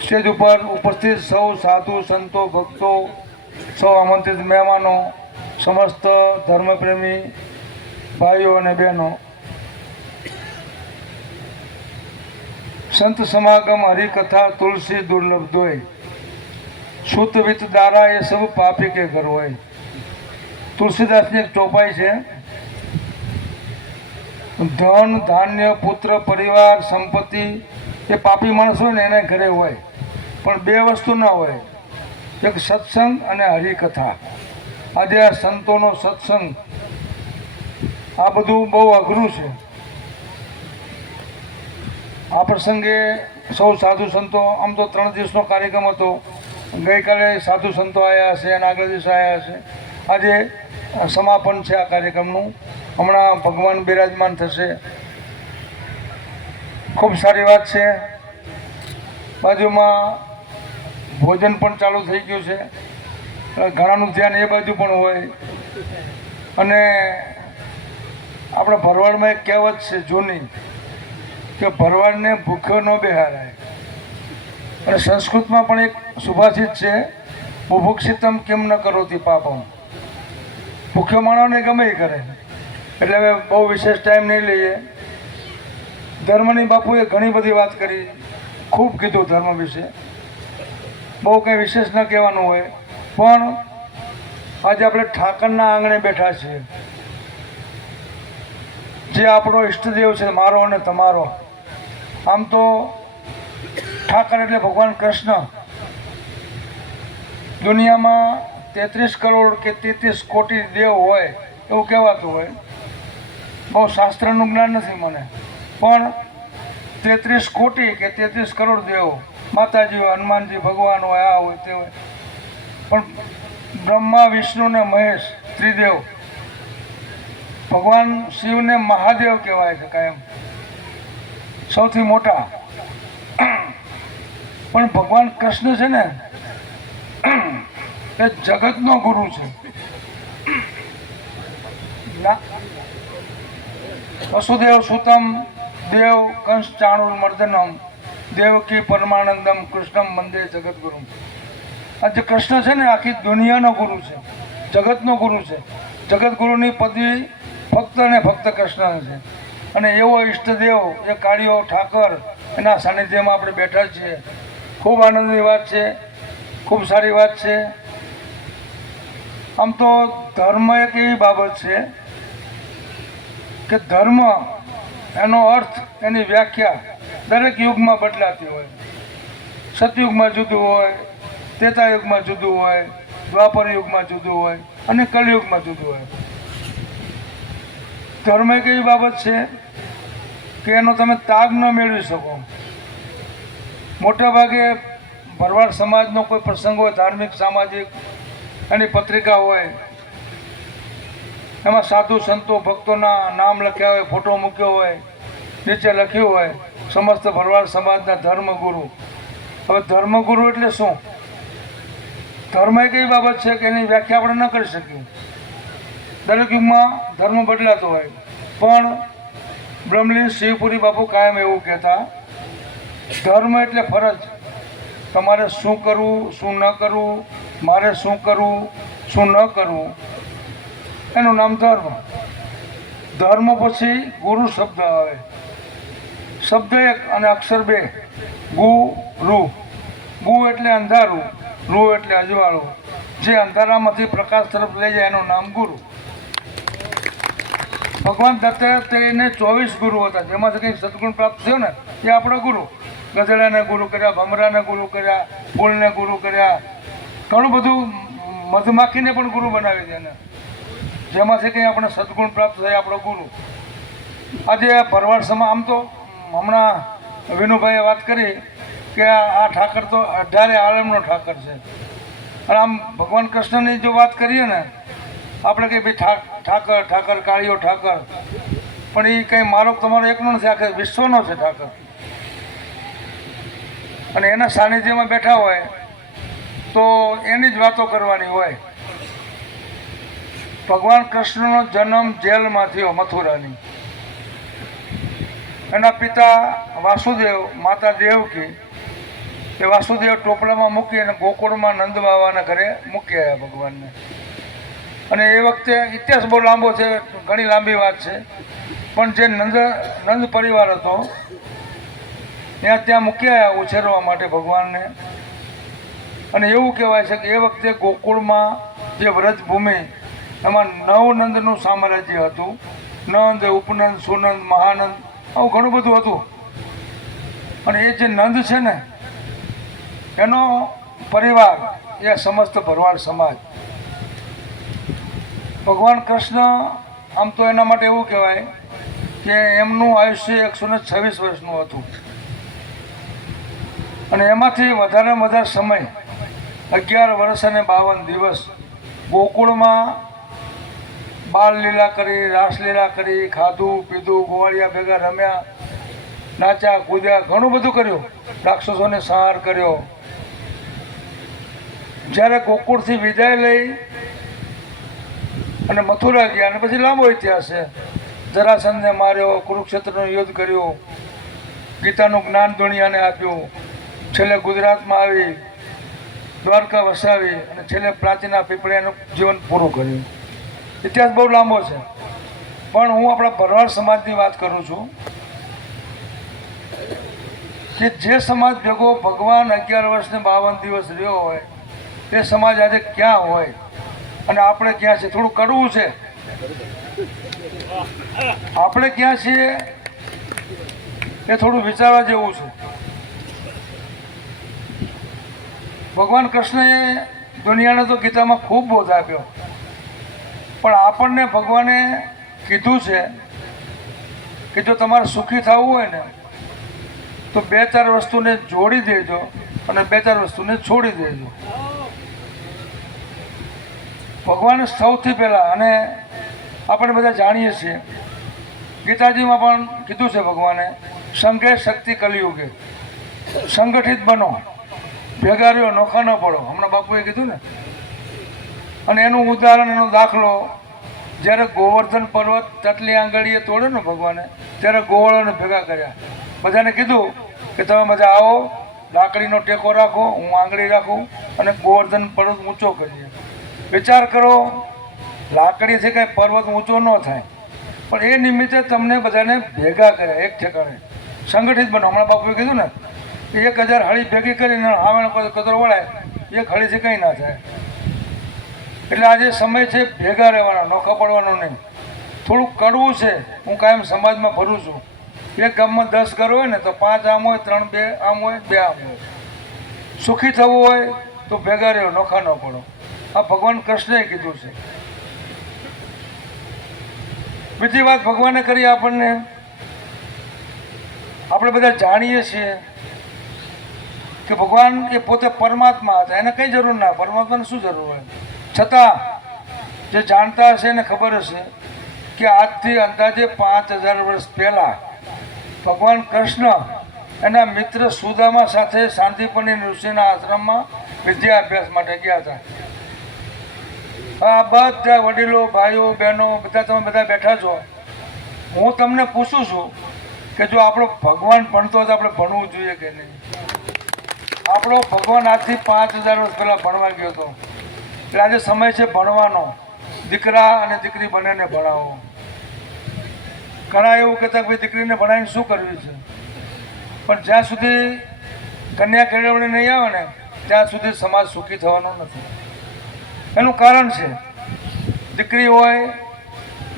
સ્ટેજ ઉપર ઉપસ્થિત સૌ સાધુ સંતો ભક્તો, સૌ આમંત્રિત મહેમાનો, સમસ્ત ધર્મપ્રેમી ભાઈઓ અને બહેનો, સંત સમાગમ હરિકથા તુલસી દુર્લભ દોય, શુદ્ધ વિત દારા એ સબ પાપી કે ઘર હોય. તુલસીદાસની એક ચોપાઈ છે, ધન ધાન્ય પુત્ર પરિવાર સંપત્તિ એ પાપી માણસ હોય ને એને ઘરે હોય, પણ બે વસ્તુ ના હોય, એક સત્સંગ અને હરિકથા. આજે આ સંતોનો સત્સંગ આ બધું બહુ અઘરું છે. આ પ્રસંગે સૌ સાધુ સંતો, આમ તો 3 દિવસનો કાર્યક્રમ હતો, ગઈકાલે સાધુ સંતો આવ્યા હશે અને આગલા દિવસે આવ્યા હશે. આજે સમાપન છે આ કાર્યક્રમનું. હમણાં ભગવાન બિરાજમાન થશે. ખૂબ સારી વાત છે. બાજુમાં ભોજન પણ ચાલુ થઈ ગયું છે. ઘણાનું ધ્યાન એ બાજુ પણ હોય. અને આપણે ભરવાડમાં એક કહેવત છે જૂની કે ભરવાડને ભૂખ્યો ન બેહારાય. અને સંસ્કૃતમાં પણ એક સુભાષિત છે, બુભુક્ષિતમ કેમ ન કરોતિ પાપમ. ભૂખ્યો માણસને ગમે એ કરે. એટલે હવે બહુ વિશેષ ટાઈમ નહીં લઈએ. ધર્મની બાપુએ ઘણી બધી વાત કરી, ખૂબ કીધું ધર્મ વિશે. બહુ કંઈ વિશેષ ન કહેવાનું હોય, પણ આજે આપણે ઠાકરના આંગણે બેઠા છીએ. જે આપણો ઈષ્ટદેવ છે, મારો અને તમારો. આમ તો ઠાકર એટલે ભગવાન કૃષ્ણ. દુનિયામાં 33 કરોડ કે 33 કોટી દેવ હોય એવું કહેવાતું હોય. બહુ શાસ્ત્રનું જ્ઞાન નથી મને, પણ 33 કોટી કે 33 કરોડ દેવ, માતાજી હોય, હનુમાનજી ભગવાન હોય, આ હોય તે હોય, પણ બ્રહ્મા વિષ્ણુ ને મહેશ ત્રિદેવ. ભગવાન શિવને મહાદેવ કહેવાય છે કાયમ, સૌથી મોટા. પણ ભગવાન કૃષ્ણ છે ને એ જગતનો ગુરુ છે. વસુદેવ સુતમ દેવ કંસ ચાણુર મર્દનમ દેવકી પરમાનંદમ કૃષ્ણમ વંદે જગતગુરુ. આ જે કૃષ્ણ છે ને આખી દુનિયાનો ગુરુ છે, જગતનો ગુરુ છે. જગતગુરુની પદવી ફક્ત ને ફક્ત કૃષ્ણ છે. અને એવો ઈષ્ટદેવ એ કાળિયો ઠાકર, એના સાનિધ્યમાં આપણે બેઠા છીએ. ખૂબ આનંદની વાત છે, ખૂબ સારી વાત છે. આમ તો ધર્મ એક એવી બાબત છે કે ધર્મ એનો અર્થ, એની વ્યાખ્યા દરેક યુગમાં બદલાતી હોય. સતયુગમાં જુદું હોય, ત્રેતાયુગમાં જુદું હોય, દ્વાપર યુગમાં જુદું હોય અને કલયુગમાં જુદું હોય. ધર્મ એક એવી બાબત છે કે એનો તમે તાગ ન મેળવી શકો. મોટાભાગે ભરવાડ સમાજનો કોઈ પ્રસંગ હોય, ધાર્મિક સામાજિક, એની પત્રિકા હોય, એમાં સાધુ સંતો ભક્તોના નામ લખ્યા હોય, ફોટો મૂક્યો હોય, નીચે લખ્યું હોય સમસ્ત ભરવાડ સમાજના ધર્મગુરુ. હવે ધર્મગુરુ એટલે શું? ધર્મ એક એવી બાબત છે કે એની વ્યાખ્યા આપણે ન કરી શકીએ. દરેક યુગમાં ધર્મ બદલાતો હોય, પણ બ્રહ્મલીન શિવપુરી બાપુ કાયમ એવું કહેતા, ધર્મ એટલે ફરજ. તમારે શું કરવું, શું ન કરવું, મારે શું કરવું, શું ન કરવું, એનું નામ ધર્મ. ધર્મ પછી ગુરુ શબ્દ આવે. શબ્દ એક અને અક્ષર બે, ગુ રૂ. ગુ એટલે અંધારું, રૂ એટલે અજવાળું. જે અંધારામાંથી પ્રકાશ તરફ લઈ જાય એનું નામ ગુરુ. ભગવાન દત્તાત્રેયને 24 ગુરુ હતા, જેમાંથી કંઈક સદગુણ પ્રાપ્ત થયો ને એ આપણા ગુરુ. ગધેડાને ગુરુ કર્યા, ભમરાને ગુરુ કર્યા, ફૂલને ગુરુ કર્યા, ઘણું બધું. મધમાખીને પણ ગુરુ બનાવી દે ને, જેમાંથી કંઈ આપણે સદગુણ પ્રાપ્ત થાય આપણો ગુરુ. આજે ભરવાડ સમાજ, આમ તો હમણાં વિનુભાઈએ વાત કરી કે આ ઠાકર તો 18 આલમનો ઠાકર છે. અને આમ ભગવાન કૃષ્ણની જો વાત કરીએ ને, આપણે કંઈ ભાઈ ઠાકર ઠાકર કાળીઓ ઠાકર, પણ એ કંઈ મારો તમારો એકનો નથી, આખે વિશ્વનો છે ઠાકર. અને એના સાનિધ્યમાં બેઠા હોય તો એની જ વાતો કરવાની હોય. ભગવાન કૃષ્ણનો જન્મ જેલમાં થયો, મથુરાની. એના પિતા વાસુદેવ, માતા દેવકી. એ વાસુદેવ ટોપલામાં મૂકી અને ગોકુળમાં નંદ બાવાના ઘરે મૂકી આવ્યા ભગવાનને. અને એ વખતે ઇતિહાસ બહુ લાંબો છે, ઘણી લાંબી વાત છે, પણ જે નંદ પરિવાર હતો ત્યાં મૂકી આવ્યા ઉછેરવા માટે ભગવાનને. અને એવું કહેવાય છે કે એ વખતે ગોકુળમાં જે વ્રજભૂમિ, એમાં 9 નંદનું સામ્રાજ્ય હતું. નંદ, ઉપનંદ, સુનંદ, મહાનંદ, આવું ઘણું બધું હતું. અને એ જે નંદ છે ને, એનો પરિવાર એ સમસ્ત ભરવાડ સમાજ. ભગવાન કૃષ્ણ આમ તો એના માટે એવું કહેવાય કે એમનું આયુષ્ય 126 વર્ષનું હતું. અને એમાંથી વધારેમાં વધારે સમય 11 વર્ષ અને 52 દિવસ ગોકુળમાં બાળલીલા કરી, રાસલીલા કરી, ખાધું પીધું, ગોવાળિયા ભેગા રમ્યા, નાચ્યા કૂદ્યા, ઘણું બધું કર્યું. રાક્ષસોને સંહાર કર્યો. જ્યારે ગોકુળથી વિદાય લઈ અને મથુરા ગયા, અને પછી લાંબો ઇતિહાસ છે. જરાસંધને માર્યો, કુરુક્ષેત્રનું યુદ્ધ કર્યું, ગીતાનું જ્ઞાન દુનિયાને આપ્યું, છેલ્લે ગુજરાતમાં આવી, દ્વારકા વસાવી, અને છેલ્લે પ્રાચીના પીપળિયાનું જીવન પૂરું કર્યું. ઇતિહાસ બહુ લાંબો છે, પણ હું આપણા ભરવાડ સમાજની વાત કરું છું કે જે સમાજ ભેગો ભગવાન 11 વર્ષ ને 52 દિવસ રહ્યો હોય, એ સમાજ આજે ક્યાં હોય અને આપણે ક્યાં છે? થોડું કડવું છે. આપણે ક્યાં છીએ એ થોડું વિચારવા જેવું છે. ભગવાન કૃષ્ણએ દુનિયાને તો ગીતામાં ખૂબ બોધ આપ્યો, પણ આપણને ભગવાને કીધું છે કે જો તમારે સુખી થવું હોય ને તો 2-4 વસ્તુને જોડી દેજો અને 2-4 વસ્તુને છોડી દેજો. ભગવાને સૌથી પહેલાં, અને આપણે બધા જાણીએ છીએ, ગીતાજીમાં પણ કીધું છે ભગવાને, સંઘે શક્તિ કલિયુગે, સંગઠિત બનો, ભેગા રહ્યો, નોખા ન પડો. હમણાં બાપુએ કીધું ને. અને એનું ઉદાહરણ, એનો દાખલો, જ્યારે ગોવર્ધન પર્વત તટલી આંગળીએ તોડ્યો ને ભગવાને, ત્યારે ગોવાળોને ભેગા કર્યા. બધાને કીધું કે તમે બધા આવો, લાકડીનો ટેકો રાખો, હું આંગળી રાખું અને ગોવર્ધન પર્વત ઊંચો કરીએ. વિચાર કરો, લાકડીથી કાંઈ પર્વત ઊંચો ન થાય, પણ એ નિમિત્તે તમને બધાને ભેગા કર્યા એક ઠેકાણે. સંગઠિત બનો. હમણાં બાપુએ કીધું ને, 1000 હળી ભેગી કરીને આવેનો કચરો વળાય, એક હળીથી કંઈ ના થાય. એટલે આજે સમય છે ભેગા રહેવાનો, નોખા પડવાનો નહીં. થોડુંક કડવું છે. હું કાયમ સમાજમાં ફરું છું. એક ગામમાં 10 ઘર હોય ને તો 5 આમ હોય, 3 2 આમ હોય, 2 આમ હોય. સુખી થવું હોય તો ભેગા રહ્યો, નોખા ન પડો. આ ભગવાન કૃષ્ણએ કીધું છે. બીજી વાત ભગવાને કરી આપણને, આપણે બધા જાણીએ છીએ કે ભગવાન એ પોતે પરમાત્મા હતા, એને કંઈ જરૂર ના, પરમાત્માને શું જરૂર હોય. છતાં જે જાણતા હશે એને ખબર હશે કે આજથી અંદાજે 5000 વર્ષ પહેલાં ભગવાન કૃષ્ણ એના મિત્ર સુદામા સાથે શાંતિપની ઋષિના આશ્રમમાં વિદ્યા અભ્યાસ માટે ગયા હતા. આ બધા વડીલો, ભાઈઓ, બહેનો બધા તમે બધા બેઠા છો. હું તમને પૂછું છું કે જો આપણો ભગવાન ભણતો હોય તો આપણે ભણવું જોઈએ કે નહીં? આપણો ભગવાન આજથી 5000 વર્ષ પહેલાં ભણવા ગયો હતો. એટલે આજે સમય છે ભણવાનો. દીકરા અને દીકરી બંનેને ભણાવો. ઘણા એવું કહેતા કે ભાઈ દીકરીને ભણાવીને શું કરવી છે, પણ જ્યાં સુધી કન્યા કેળવણી નહીં આવે ને ત્યાં સુધી સમાજ સુખી થવાનો નથી. એનું કારણ છે દીકરી હોય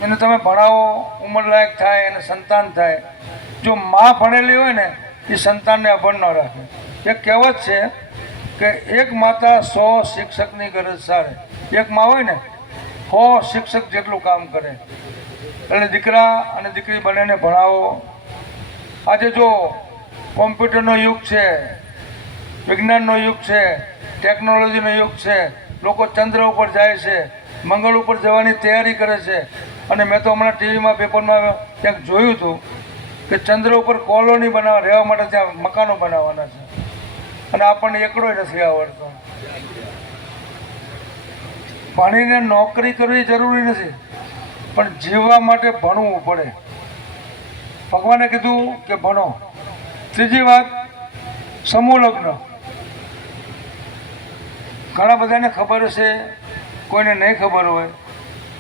એને તમે ભણાવો, ઉંમરલાયક થાય, એને સંતાન થાય. જો મા ભણેલી હોય ને એ સંતાનને અભણ ન રાખે. એક કહેવત છે કે એક માતા 100 શિક્ષકની ગરજ સારે. એક મા હોય ને 100 શિક્ષક જેટલું કામ કરે. એટલે દીકરા અને દીકરી બંનેને ભણાવો. આજે જો કોમ્પ્યુટરનો યુગ છે, વિજ્ઞાનનો યુગ છે, ટેકનોલોજીનો યુગ છે, લોકો ચંદ્ર ઉપર જાય છે, મંગળ ઉપર જવાની તૈયારી કરે છે. અને મેં તો હમણાં ટીવીમાં, પેપરમાં ક્યાંક જોયું હતું કે ચંદ્ર ઉપર કોલોની રહેવા માટે ત્યાં મકાનો બનાવવાના છે, અને આપણને એકડોય નથી આવડતો. ભણીને નોકરી કરવી જરૂરી નથી, પણ જીવવા માટે ભણવું પડે. ભગવાને કીધું કે ભણો. ત્રીજી વાત, સમૂહ લગ્ન. ઘણા બધાને ખબર હશે, કોઈને નહીં ખબર હોય.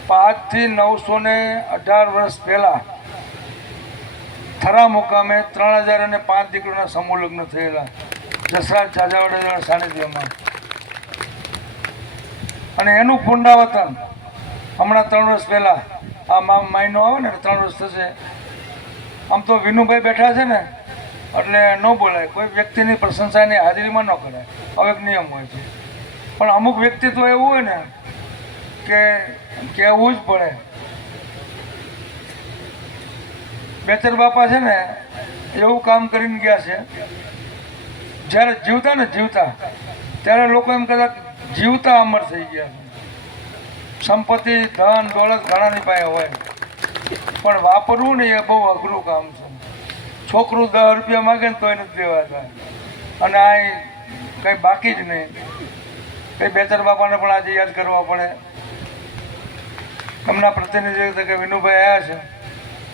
5 થી 918 વર્ષ પહેલાં થરા મુકામે 3005 દીકરીઓના સમૂહ લગ્ન થયેલા જસરાજ જાજાવાડા સાનિધ્યમાં. અને એનું પુનરાવર્તન હમણાં 3 વર્ષ પહેલાં, આ મહિનો આવે ને 3 વર્ષ થશે. આમ તો વિનુભાઈ બેઠા છે ને એટલે ન બોલાય, કોઈ વ્યક્તિની પ્રશંસાની હાજરીમાં ન કરાય, હવે એક નિયમ હોય છે. પણ અમુક વ્યક્તિત્વ એવું હોય ને કે કહેવું જ પડે. બેચર બાપા છે ને એવું કામ કરીને ગયા છે, જ્યારે જીવતા ને ત્યારે લોકો એમ કહેતા જીવતા અમર થઈ ગયા છે. સંપત્તિ, ધન, દોલત ઘણાની પાસે હોય, પણ વાપરવું ને એ બહુ અઘરું કામ છે. છોકરું 10 રૂપિયા માગે ને તોય નથી દેવાતા, અને આ કંઈ બાકી જ નહીં. કંઈ બેચર બાપાને પણ આજે યાદ કરવા પડે. એમના પ્રતિનિધિ કે વિનુભાઈ આવ્યા છે,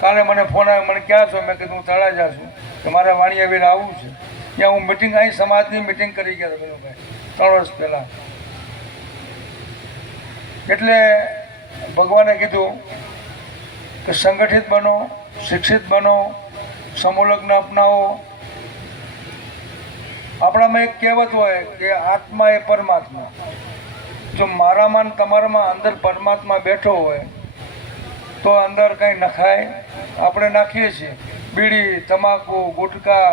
કાલે મને ફોન આવ્યો, મને ક્યાં છો? મેં કીધું હું તળાજા છું, કે મારે વાણિયાવીર આવવું છે. ત્યાં હું મિટિંગ, અહીં સમાજની મિટિંગ કરી ગયા હતા વિનુભાઈ 3 વર્ષ પહેલાં. એટલે ભગવાને કીધું કે સંગઠિત બનો, શિક્ષિત બનો, સમૂહ લગ્ન અપનાવો. આપણામાં એક કહેવત હોય કે આત્મા એ પરમાત્મા. જો મારામાં ને તમારામાં અંદર પરમાત્મા બેઠો હોય તો અંદર કંઈ નખાય. આપણે નાખીએ છીએ બીડી, તમાકુ, ગુટકા,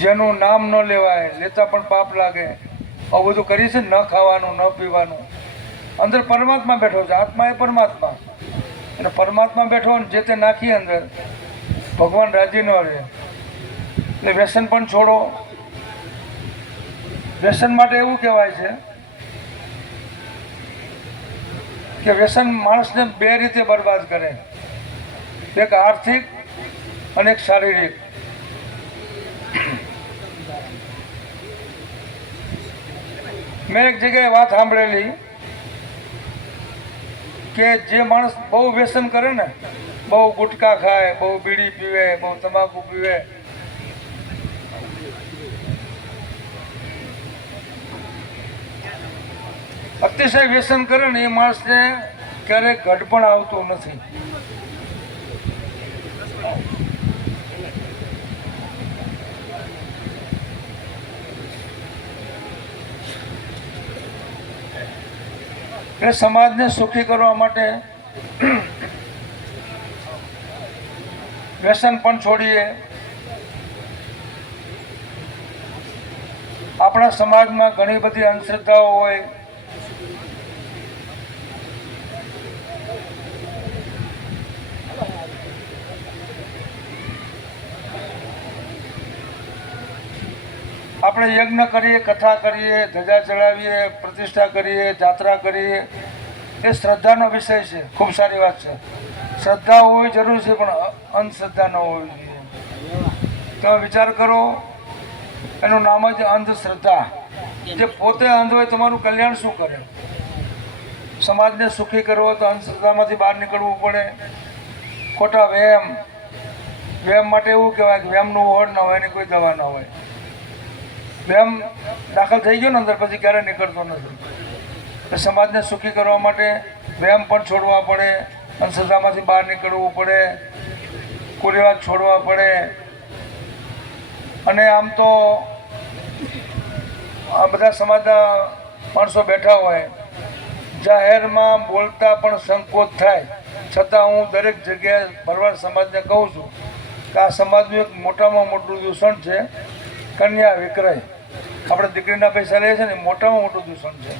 જેનું નામ ન લેવાય, લેતા પણ પાપ લાગે, આવું બધું કરીએ છીએ. ન ખાવાનું, ન પીવાનું. અંદર પરમાત્મા બેઠો છે, આત્મા એ પરમાત્મા. અને પરમાત્મા બેઠો ને જે તે નાખી અંદર, ભગવાન રાજી ન રહે. એટલે વ્યસન પણ છોડો. વ્યસન માટે એવું કહેવાય છે કે વ્યસન માણસને 2 રીતે બરબાદ કરે, એક આર્થિક અને એક શારીરિક. મેં એક જગ્યાએ વાત સાંભળેલી કે જે માણસ બહુ વ્યસન કરે ને, બહુ ગુટકા ખાય, બહુ બીડી પીવે, બહુ તમાકુ પીવે, અતિશય વ્યસન કરે ને, એ માણસને ક્યારેક ઘડપણ આવતું નથી. એટલે સમાજને સુખી કરવા માટે વ્યસન પણ છોડીએ. આપણા સમાજમાં ઘણી બધી અંધશ્રદ્ધાઓ હોય. આપણે યજ્ઞ કરીએ, કથા કરીએ, ધજા ચડાવીએ, પ્રતિષ્ઠા કરીએ, જાત્રા કરીએ, એ શ્રદ્ધાનો વિષય છે. ખૂબ સારી વાત છે. શ્રદ્ધા હોવી જરૂર છે, પણ અંધશ્રદ્ધા ન હોવી જોઈએ. તમે વિચાર કરો, એનું નામ જ અંધશ્રદ્ધા. જે પોતે અંધ હોય તમારું કલ્યાણ શું કરે? સમાજને સુખી કરવો તો અંધશ્રદ્ધામાંથી બહાર નીકળવું પડે. ખોટા વહેમ માટે એવું કહેવાય કે વહેમનું ઓળ ન હોય, એની કોઈ દવા ન હોય. વહેમ દાખલ થઈ ગયો ને અંદર, પછી ક્યારેય નીકળતો નથી. તો સમાજને સુખી કરવા માટે વહેમ પણ છોડવા પડે, અંધશ્રદ્ધામાંથી બહાર નીકળવું પડે, કુરિવાજ છોડવા પડે. અને આમ તો આ બધા સમાજના માણસો બેઠા હોય, જાહેરમાં બોલતા પણ સંકોચ થાય, છતાં હું દરેક જગ્યાએ ભરવાડ સમાજને કહું છું કે આ સમાજનું એક મોટામાં મોટું દૂષણ છે કન્યા વિક્રય. આપણે દીકરીના પૈસા લઈએ છીએ ને, મોટામાં મોટું દૂષણ છે.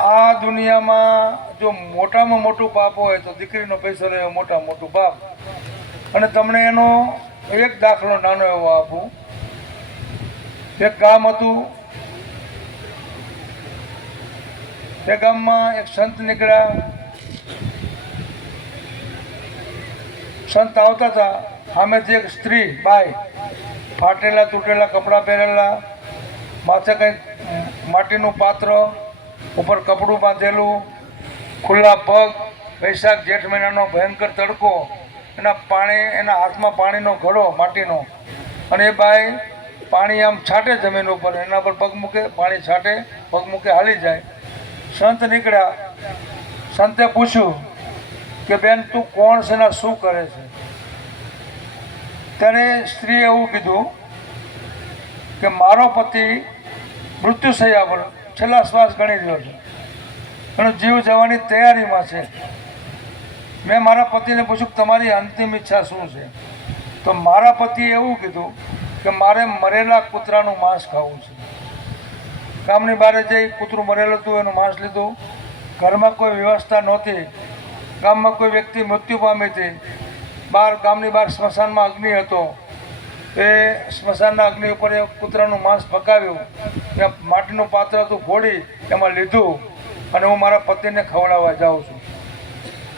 આ દુનિયામાં જો મોટામાં મોટું પાપ હોય તો દીકરીનો પૈસો લેવો મોટામાં મોટું પાપ. અને તમને એનો એક દાખલો નાનો એવો આપું. એક ગામ હતું, એ ગામમાં એક સંત નીકળ્યા. સંત આવતા હતા, સામેથી એક સ્ત્રી બાઈ, ફાટેલા તૂટેલા કપડાં પહેરેલા, માથે કંઈક માટીનું પાત્ર, ઉપર કપડું બાંધેલું, ખુલ્લા પગ, વૈશાખ જેઠ મહિનાનો ભયંકર તડકો, એના હાથમાં પાણીનો ઘડો માટીનો, અને એ બાઈ પાણી આમ છાંટે જમીન ઉપર, એના પર પગ મૂકે, પાણી છાંટે, પગ મૂકે, હાલી જાય. સંત નીકળ્યા. સંતે પૂછ્યું કે બેન, તું કોણ છે ને શું કરે છે? ત્યારે સ્ત્રીએ એવું કીધું કે મારો પતિ મૃત્યુશૈયા પર છેલ્લા શ્વાસ ગણી રહ્યો છે, એનો જીવ જવાની તૈયારીમાં છે. મેં મારા પતિને પૂછ્યું કે તમારી અંતિમ ઈચ્છા શું છે? તો મારા પતિએ એવું કીધું કે મારે મરેલા કૂતરાનું માંસ ખાવું છે. ગામની બહાર જઈ કૂતરું મરેલું હતું, એનું માંસ લીધું. ઘરમાં કોઈ વ્યવસ્થા નહોતી, ગામમાં કોઈ વ્યક્તિ મૃત્યુ પામી હતી. ગામની બહાર સ્મશાનમાં અગ્નિ હતો, એ સ્મશાનના અગ્નિ ઉપર એ કૂતરાનું માંસ પકાવ્યું, ત્યાં માટીનું પાત્ર હતું, ફોડી એમાં લીધું, અને હું મારા પતિને ખવડાવવા જાઉં છું.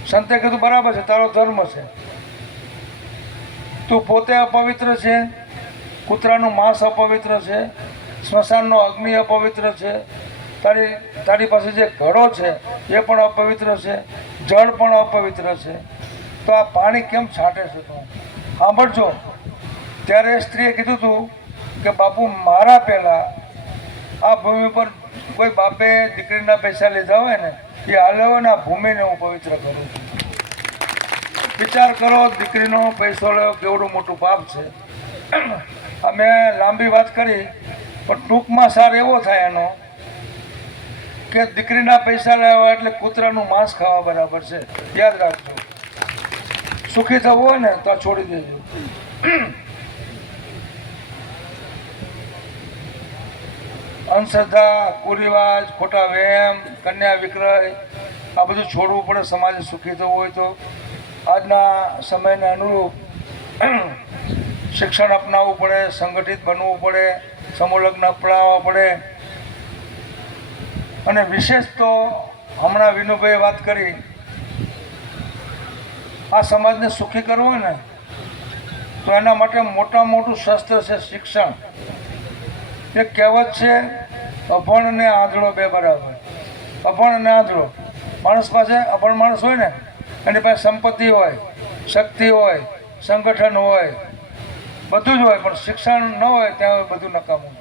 સંતે કીધું બરાબર છે, તારો ધર્મ છે. તું પોતે અપવિત્ર છે, કૂતરાનું માંસ અપવિત્ર છે, સ્મશાનનો અગ્નિ અપવિત્ર છે, તારી પાસે જે ઘડો છે એ પણ અપવિત્ર છે, જળ પણ અપવિત્ર છે, તો આ પાણી કેમ છાંટે છે તું? સાંભળજો. ત્યારે સ્ત્રીએ કીધું હતું કે બાપુ, મારા પહેલાં આ ભૂમિ પર કોઈ બાપે દીકરીના પૈસા લીધા હોય ને, એ હાલે હોય ને, આ ભૂમિને હું પવિત્ર કરું છું. વિચાર કરો, દીકરીનો પૈસો લેવો કેવડું મોટું પાપ છે. અમે લાંબી વાત કરી, પણ ટૂંકમાં સાર એવો થાય એનો કે દીકરીના પૈસા લેવા એટલે કૂતરાનું માંસ ખાવા બરાબર છે. યાદ રાખજો. સુખી થવું હોય ને તો છોડી દેજો. અંધશ્રદ્ધા, કુરિવાજ, ખોટા વહેમ, કન્યા વિક્રય, આ બધું છોડવું પડે સમાજે સુખી થવું હોય તો. આજના સમયને અનુરૂપ શિક્ષણ અપનાવવું પડે, સંગઠિત બનવું પડે, સમૂહ લગ્ન અપનાવવા પડે. અને વિશેષ તો હમણાં વિનુભાઈએ વાત કરી, આ સમાજને સુખી કરવું હોય ને તો એના માટે મોટામાં મોટું શસ્ત્ર છે શિક્ષણ. એક કહેવત છે, અભણ ને આંધળો બે બરાબર. અભણ અને આંધળો માણસ પાસે, અભણ માણસ હોય ને એની પાસે સંપત્તિ હોય, શક્તિ હોય, સંગઠન હોય, બધું જ હોય, પણ શિક્ષણ ન હોય ત્યાં બધું નકામું.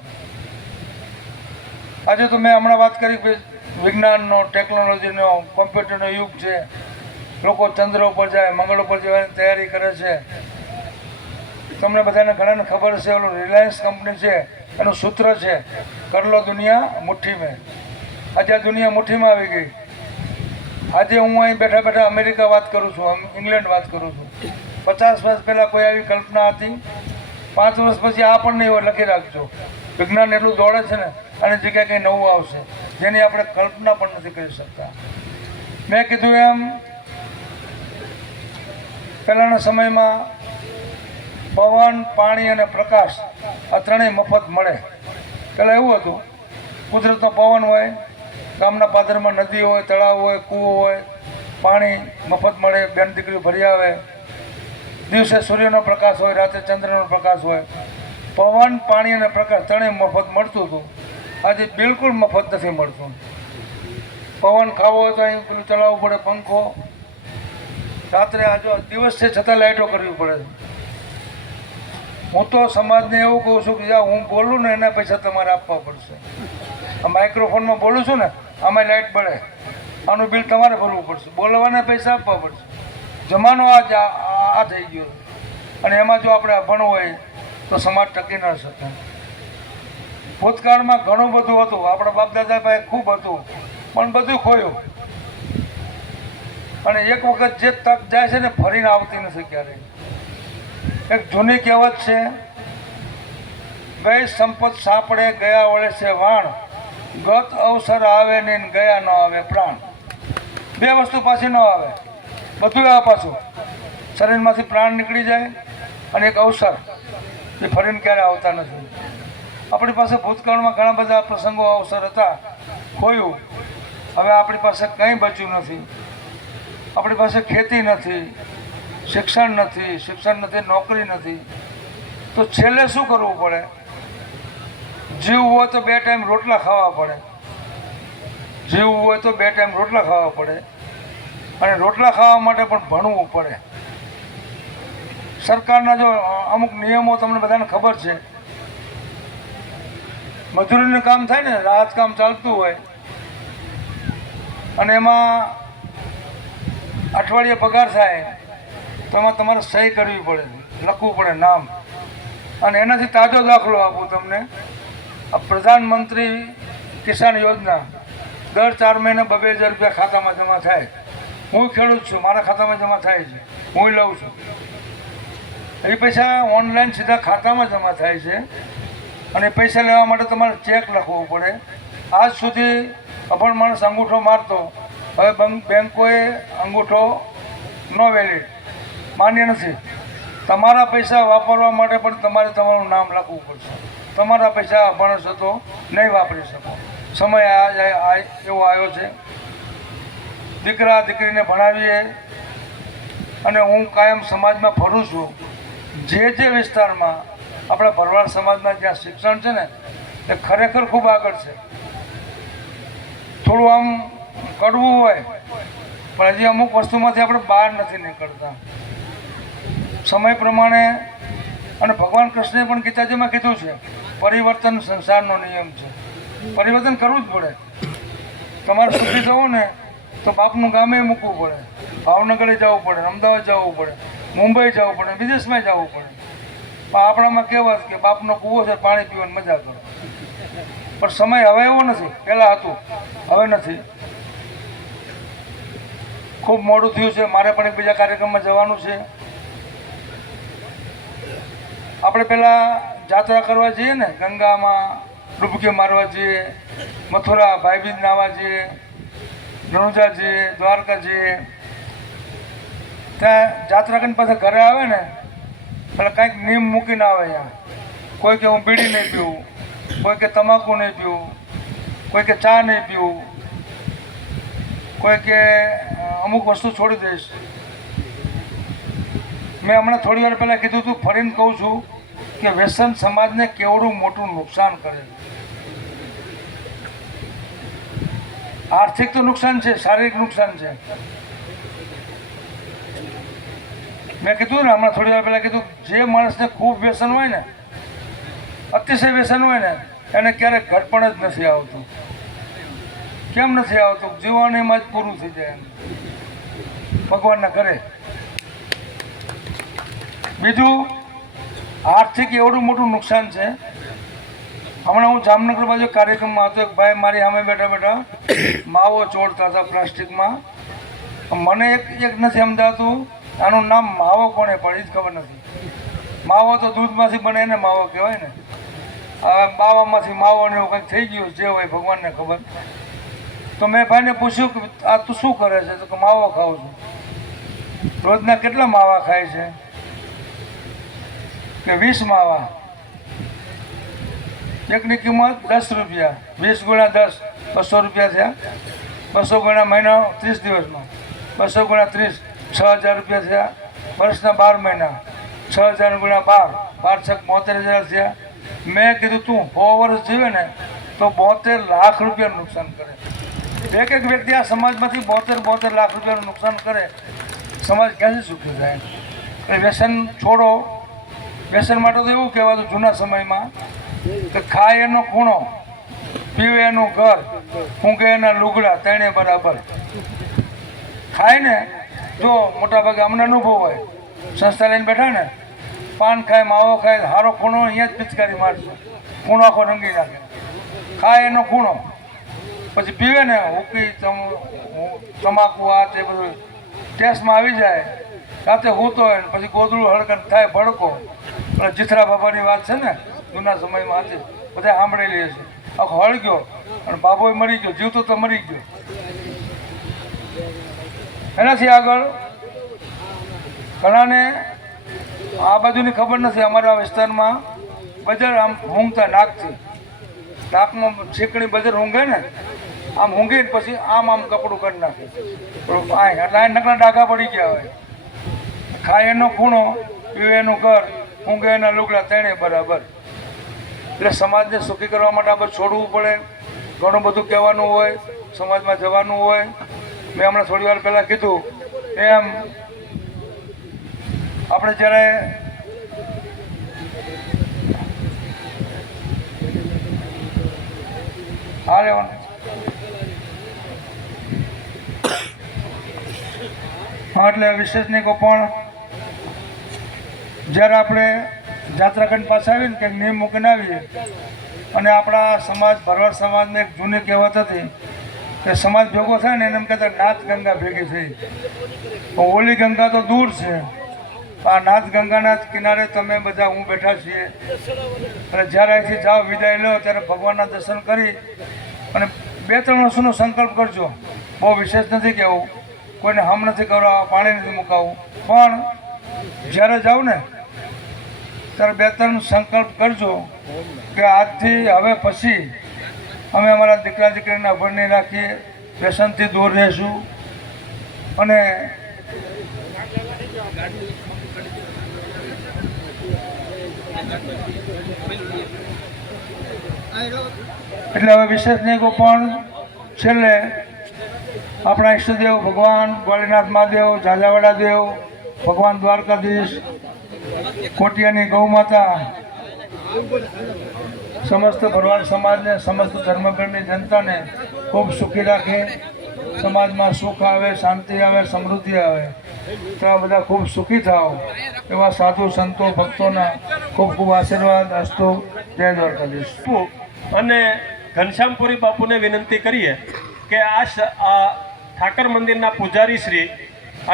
આજે તો મેં હમણાં વાત કરી કે વિજ્ઞાનનો, ટેકનોલોજીનો, કોમ્પ્યુટરનો યુગ છે. લોકો ચંદ્ર ઉપર જાય, મંગળ ઉપર જવાની તૈયારી કરે છે. તમને બધાને ઘણાને ખબર છે, ઓલું રિલાયન્સ કંપની છે, એનું સૂત્ર છે, કર લો દુનિયા મુઠ્ઠી મેં. આજે આ દુનિયા મુઠ્ઠીમાં આવી ગઈ. આજે હું અહીં બેઠા બેઠા અમેરિકા વાત કરું છું, ઇંગ્લેન્ડ વાત કરું છું. 50 વર્ષ પહેલાં કોઈ આવી કલ્પના હતી? 5 વર્ષ પછી આ પણ નહીં હોય, લખી રાખજો. વિજ્ઞાન એટલું દોડે છે ને, અને જગ્યાએ કંઈ નવું આવશે જેની આપણે કલ્પના પણ નથી કરી શકતા. મેં કીધું એમ પહેલાંના સમયમાં પવન, પાણી અને પ્રકાશ આ ત્રણેય મફત મળે. પહેલાં એવું હતું, કુદરતનો પવન હોય, ગામના પાદરમાં નદી હોય, તળાવ હોય, કૂવો હોય, પાણી મફત મળે, બેન દીકરીઓ ભરી આવે. દિવસે સૂર્યનો પ્રકાશ હોય, રાતે ચંદ્રનો પ્રકાશ હોય. પવન, પાણી અને પ્રકાશ ત્રણેય મફત મળતું હતું. આજે બિલકુલ મફત નથી મળતું. પવન ખાવો હોય તો અહીં પેલું ચલાવવું પડે, પંખો. રાત્રે આજો દિવસ છે છતાં લાઇટો કરવી પડે. હું તો સમાજને એવું કહું છું કે હું બોલું ને એના પૈસા તમારે આપવા પડશે. આ માઇક્રોફોનમાં બોલું છું ને, આમાં લાઇટ બળે, આનું બિલ તમારે ભરવું પડશે, બોલવાના પૈસા આપવા પડશે. જમાનો આ થઈ ગયો. અને એમાં જો આપણે અભણ હોય તો સમાજ ટકી ન શકે. ભૂતકાળમાં ઘણું બધું હતું, આપણા બાપ દાદા પાસે ખૂબ હતું, પણ બધું ખોયું. અને એક વખત જે તક જાય છે ને ફરીને આવતી નથી ક્યારેય. એક જૂની કહેવત છે, ગઈ સંપત સાંપડે ગયા વળે છે વાણ, ગત અવસર આવે ને ગયા ન આવે પ્રાણ. બે વસ્તુ પાછી ન આવે, બધું આવે પાછું. શરીરમાંથી પ્રાણ નીકળી જાય અને એક અવસર એ ફરીને ક્યારે આવતા નથી. આપણી પાસે ભૂતકાળમાં ઘણા બધા પ્રસંગો, અવસર હતા, ખોયું. હવે આપણી પાસે કંઈ બચ્યું નથી. આપણી પાસે ખેતી નથી, શિક્ષણ નથી, નોકરી નથી. તો છેલ્લે શું કરવું પડે? જીવવું હોય તો 2 ટાઈમ રોટલા ખાવા પડે. જીવવું હોય તો 2 ટાઈમ રોટલા ખાવા પડે. અને રોટલા ખાવા માટે પણ ભણવું પડે. સરકારના જો અમુક નિયમો તમને બધાને ખબર છે, મજૂરીનું કામ થાય ને, રાહત કામ ચાલતું હોય અને એમાં અઠવાડિયે પગાર થાય તો એમાં તમારે સહી કરવી પડે, લખવું પડે નામ. અને એનાથી તાજો દાખલો આપું તમને. આ પ્રધાનમંત્રી કિસાન યોજના દર 4 મહિને 2,000 રૂપિયા ખાતામાં જમા થાય. હું ખેડૂત છું, મારા ખાતામાં જમા થાય છે, હું લઉં છું. એ પૈસા ઓનલાઈન સીધા ખાતામાં જમા થાય છે. અને પૈસા લેવા માટે તમારે ચેક લખવો પડે. આજ સુધી અભણ માણસ અંગૂઠો મારતો, હવે બેંકોએ અંગૂઠો નો વેલિડ માન્ય નથી. તમારા પૈસા વાપરવા માટે પણ તમારે તમારું નામ લખવું પડશે. તમારા પૈસા અભણ છો તો નહીં વાપરી શકો. સમય એવો આવ્યો છે. દીકરા દીકરીને ભણાવીએ. અને હું કાયમ સમાજમાં ફરું છું. જે વિસ્તારમાં આપણા ભરવાડ સમાજમાં જ્યાં શિક્ષણ છે ને, એ ખરેખર ખૂબ આગળ છે. થોડું આમ કડવું હોય, પણ હજી અમુક વસ્તુમાંથી આપણે બહાર નથી નીકળતા. સમય પ્રમાણે, અને ભગવાન કૃષ્ણે પણ ગીતાજીમાં કીધું છે, પરિવર્તન સંસારનો નિયમ છે. પરિવર્તન કરવું જ પડે. તમારે સુખી થવું ને તો બાપનું ગામે મૂકવું પડે, ભાવનગરે જવું પડે, અમદાવાદ જવું પડે, મુંબઈ જવું પડે, વિદેશમાં જવું પડે. પણ આપણામાં કહેવત કે બાપનો કૂવો છે, પાણી પીવાની મજા કરો. પણ સમય હવે એવો નથી, પહેલાં હતું, હવે નથી. ખૂબ મોડું થયું છે. મારે પણ એક બીજા કાર્યક્રમમાં જવાનું છે. આપણે પહેલાં જાત્રા કરવા જઈએ ને, ગંગામાં ડૂબકી મારવા જઈએ, મથુરા ભાઈબીજ નાવા જઈએ, રણુજા જઈએ, દ્વારકા જઈએ. ત્યાં જાત્રા કરીને પાછા ઘરે આવે ને, એટલે કાંઈક નિયમ મૂકીને આવે. અહીંયા કોઈ કે હું બીડી નહીં પીવું, કોઈ કે તમાકુ નહીં પીવું, કોઈ કે ચા નહીં પીવું, કોઈ કે અમુક વસ્તુ છોડી દઈશ. મેં હમણાં થોડી વાર પહેલાં કીધું હતું, ફરીને કહું છું કે વ્યસન સમાજને કેવડું મોટું નુકસાન કરે. આર્થિક તો નુકસાન છે, શારીરિક નુકસાન છે. મેં કીધું ને હમણાં થોડી વાર પહેલાં કીધું, જે માણસને ખૂબ વ્યસન હોય ને, અતિશય વ્યસન હોય ને, એને ક્યારેક ઘટપણ જ નથી આવતું. કેમ નથી આવતું? જીવન એમાં જ પૂરું થઈ જાય ભગવાનના ઘરે. બીજું, આર્થિક એવડું મોટું નુકસાન છે. હમણાં હું જામનગર બાજુ કાર્યક્રમમાં હતો. એક ભાઈ મારી સામે બેઠા બેઠા માવો ચોળતા હતા પ્લાસ્ટિકમાં. મને એક નથી સમજાતું આનું નામ માવો કોને પડે, એ જ ખબર નથી. માવો તો દૂધમાંથી બને એને માવો કહેવાય ને. હવે માવામાંથી માવો ને એવું કંઈક થઈ ગયું જે હોય ભગવાનને ખબર. તો મેં ભાઈને પૂછ્યું કે આ તું શું કરે છે? તો કે માવો ખાઉં છું. રોજના કેટલા માવા ખાય છે? કે 20 માવા. એકની કિંમત 10 રૂપિયા. 20 ગુણ્યા 10 200 રૂપિયા થયા. 200 ગુણ્યા મહિનો 30 દિવસમાં 200 ગુણ્યા 30 6000 રૂપિયા થયા. વર્ષના 12 મહિના 6000 ગુણ્યા 12 12 72,000 થયા. મેં કીધું તું 100 વર્ષ જીવે ને તો 72 લાખ રૂપિયાનું નુકસાન કરે. એક વ્યક્તિ આ સમાજમાંથી 72 લાખ રૂપિયાનું નુકસાન કરે, સમાજ ક્યાંથી સુખી થાય? એ વ્યસન છોડો. વ્યસન માટે તો એવું કહેવાતું જૂના સમયમાં કે ખાય એનો ખૂણો, પીવે એનું ઘર, ઊંઘે એના લુગડા, ત્રણે બરાબર. ખાય ને જો મોટાભાગે અમને અનુભવ હોય, સંસ્થા લઈને બેઠા ને, પાન ખાય, માવો ખાય, હારો ખૂણો અહીંયા જ પિચકારી મારશે, ખૂણો આખો રંગી નાખે. ખાય એનો ખૂણો, પછી પીવે ને હુકી, તમાકુ, આ તે બધું ટેસ્ટમાં આવી જાય. રાતે હૂતો હોય ને પછી ગોદડું હળકન થાય ભડકો. એટલે જીથરા બાબાની વાત છે ને જૂના સમયમાં હતી, બધા સાંભળેલી હશે. આખો હળગ્યો અને બાબો મરી ગયો, જીવતો તો મરી ગયો. એનાથી આગળ ઘણાને આ બાજુની ખબર નથી. અમારા વિસ્તારમાં બજર આમ ઊંઘતા નાકથી, નાકમાં છીકણી બજર ઊંઘે ને, આમ ઊંઘીને પછી આમ કપડું કરી નાખે. એટલે આ નકલા ડાઘા પડી ગયા હોય. ખાય એનો ખૂણો, પીવે એનું ઘર, ઊંઘે એના લુગડા, ત્રણે બરાબર. એટલે સમાજને સુખી કરવા માટે આપણે છોડવું પડે. ઘણું બધું કહેવાનું હોય, સમાજમાં જવાનું હોય. મેં હમણાં થોડી વાર પહેલાં કીધું એમ આપણે જ્યારે હા રહેવાનું હા, એટલે વિશેષનિકો પણ જ્યારે આપણે જાત્રાખંડ પાસે આવીને કંઈક નિયમ મૂકીને આવીએ, અને આપણા સમાજ ભરવાડ સમાજને એક જૂની કહેવત હતી કે સમાજ ભેગો થાય ને એને એમ કહેતા નાથ ગંગા ભેગી થઈ. ઓલી ગંગા તો દૂર છે, આ નાથ ગંગાના જ કિનારે તમે બધા હું બેઠા છીએ. અને જ્યારે અહીંથી જાઓ વિદાય લો ત્યારે ભગવાનના દર્શન કરી અને 2-3 વર્ષનો સંકલ્પ કરજો. બહુ વિશેષ નથી કહેવું, કોઈને હમ નથી કરવા, પાણી નથી મુકાવવું, પણ જ્યારે જાઓ ને ત્યારે 2-3 સંકલ્પ કરજો કે આજથી હવે પછી અમે અમારા દીકરા દીકરીને અભણ નહીં રાખીએ, વ્યસનથી દૂર રહીશું. અને એટલે હવે વિશેષનિકો પણ છેલ્લે આપણા ઈષ્ટદેવ ભગવાન ભોળેનાથ મહાદેવ, ઝાલાવાડા દેવ, ભગવાન દ્વારકાધીશ, કોટિયાની ગૌ માતા, સમસ્ત ભરવાડ સમાજને, સમસ્ત ધર્મગણની જનતાને ખૂબ સુખી રાખે. સમાજમાં સુખ આવે, શાંતિ આવે, સમૃદ્ધિ આવે. તો બધા ખૂબ સુખી થાવ એવા સાધુ સંતો ભક્તોના ખૂબ ખૂબ આશીર્વાદ અસ્તુ. જય દ્વારકાધીશ. અને ઘનશ્યામપુરી બાપુને વિનંતી કરીએ કે આ ઠાકર મંદિરના પૂજારી શ્રી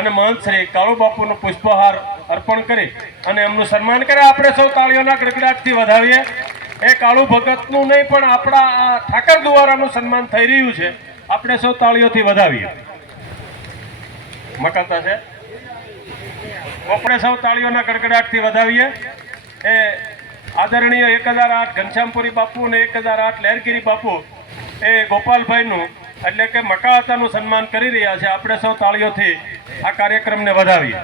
અને મહંત શ્રી કાળુ બાપુનો પુષ્પહાર અર્પણ કરી અને એમનું સન્માન કરે. આપણે સૌ તાળીઓના ગડગડાટથી વધાવીએ. એ કાળુ ભગતનું નહીં પણ આપણા આ ઠાકર દ્વારાનું સન્માન થઈ રહ્યું છે. આપણે સૌ તાળીઓથી વધાવીએ. મકાતા છે, આપણે સૌ તાળીઓના ગડગડાટથી વધાવીએ. એ આદરણીય 1008 ઘનશ્યામપુરી બાપુ અને 1008 લહેરગીરી બાપુ એ ગોપાલભાઈનું એટલે કે મકાતાનું સન્માન કરી રહ્યા છે. આપણે સૌ તાળીઓથી આ કાર્યક્રમને વધાવીએ.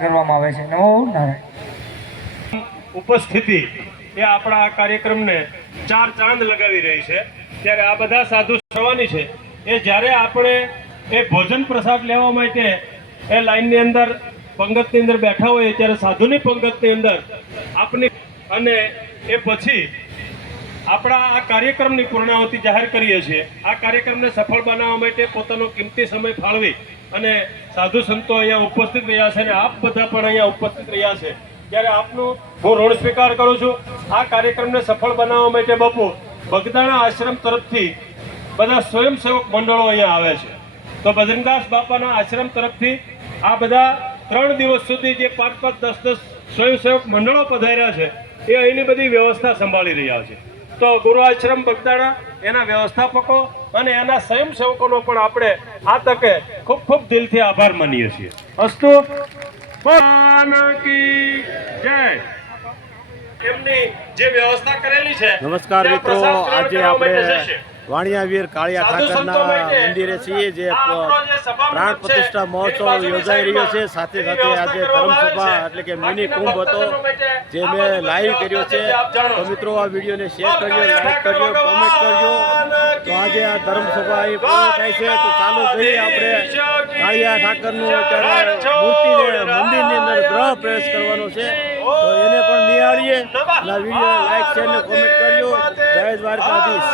કરવામાં આવે છે. નમો નારાયણ. ઉપસ્થિતિ એ આપણા આ કાર્યક્રમને 4 ચાંદ લગાવી રહી છે. ત્યારે આ બધા સાધુ થવાની છે એ જ્યારે આપણે એ ભોજન પ્રસાદ લેવા માટે એ લાઈનની અંદર પંગતની અંદર બેઠા હોઈએ ત્યારે સાધુની પંગતની અંદર આપની અને એ પછી આપણા આ કાર્યક્રમની પૂર્ણાહુતિ જાહેર કરીએ છીએ. આ કાર્યક્રમને સફળ બનાવવા માટે પોતાનો કિંમતી સમય ફાળવી અને સાધુ સંતો અહીંયા ઉપસ્થિત રહ્યા છે અને આપ બધા પણ અહીંયા ઉપસ્થિત રહ્યા છે. ત્યારે આપનું હું ઋણ સ્વીકાર કરું છું. આ કાર્યક્રમને સફળ બનાવવા માટે બાપુ બગદાણા આશ્રમ તરફથી બધા સ્વયંસેવક મંડળો અહીંયા આવે છે. તો બજરંગદાસ બાપાના આશ્રમ તરફથી આ બધા 3 દિવસ સુધી જે 5-5, 10-10 સ્વયંસેવક મંડળો પધાર્યા છે એ અહીંની બધી વ્યવસ્થા સંભાળી રહ્યા છે. તો ગુરુ આશ્રમ બગદાણા એના વ્યવસ્થાપકો અને એના સ્વયંસેવકોનો પણ આપણે આ તકે ખૂબ ખૂબ દિલથી આભાર માનીએ છીએ. અસ્તુ ભગવાન કી જય. એમની જે વ્યવસ્થા કરેલી છે. નમસ્કાર ત્યાં મિત્રો, પ્રસાદ ગ્રહણ આજે કરવા માટે આપણે જશે. વાણિયાવીર કાળિયા સાધુ સંતો ઠાકરના માટે મંદિરે છીએ, જે આ આપણો જે સભા પ્રાણ મંડપ છે, પ્રતિષ્ઠા એની મહોત્સવ બાજુની યોજાઈ રહ્યો છે. સાઈડમાં સાથે એની સાથે વ્યવસ્થા આજે કરવામાં ધર્મસભા આવી છે. એટલે કે મિની બાકીના કુંભ હતો, ભક્તજનો માટે જે આ મેં બધું લાઈવ કર્યો છે. આપ જાણો તો છો. મિત્રો, આ વિડીયોને શેર કરજો, લાઈક કરજો, કોમેન્ટ કરજો. તો આજે આ ધર્મસભા અહીં પૂર્ણ થાય છે. તો ચાલો જોઈએ આપણે કાળિયા ઠાકરનું અત્યારે મૂર્તિને મંદિરની અંદર ગ્રહ પ્રવેશ કરવાનો છે. તો એને પણ નિહાળીએ. અને આ વિડીયો લાઈક, શેર ને કોમેન્ટ કરજો. જય દ્વારકાધીશ.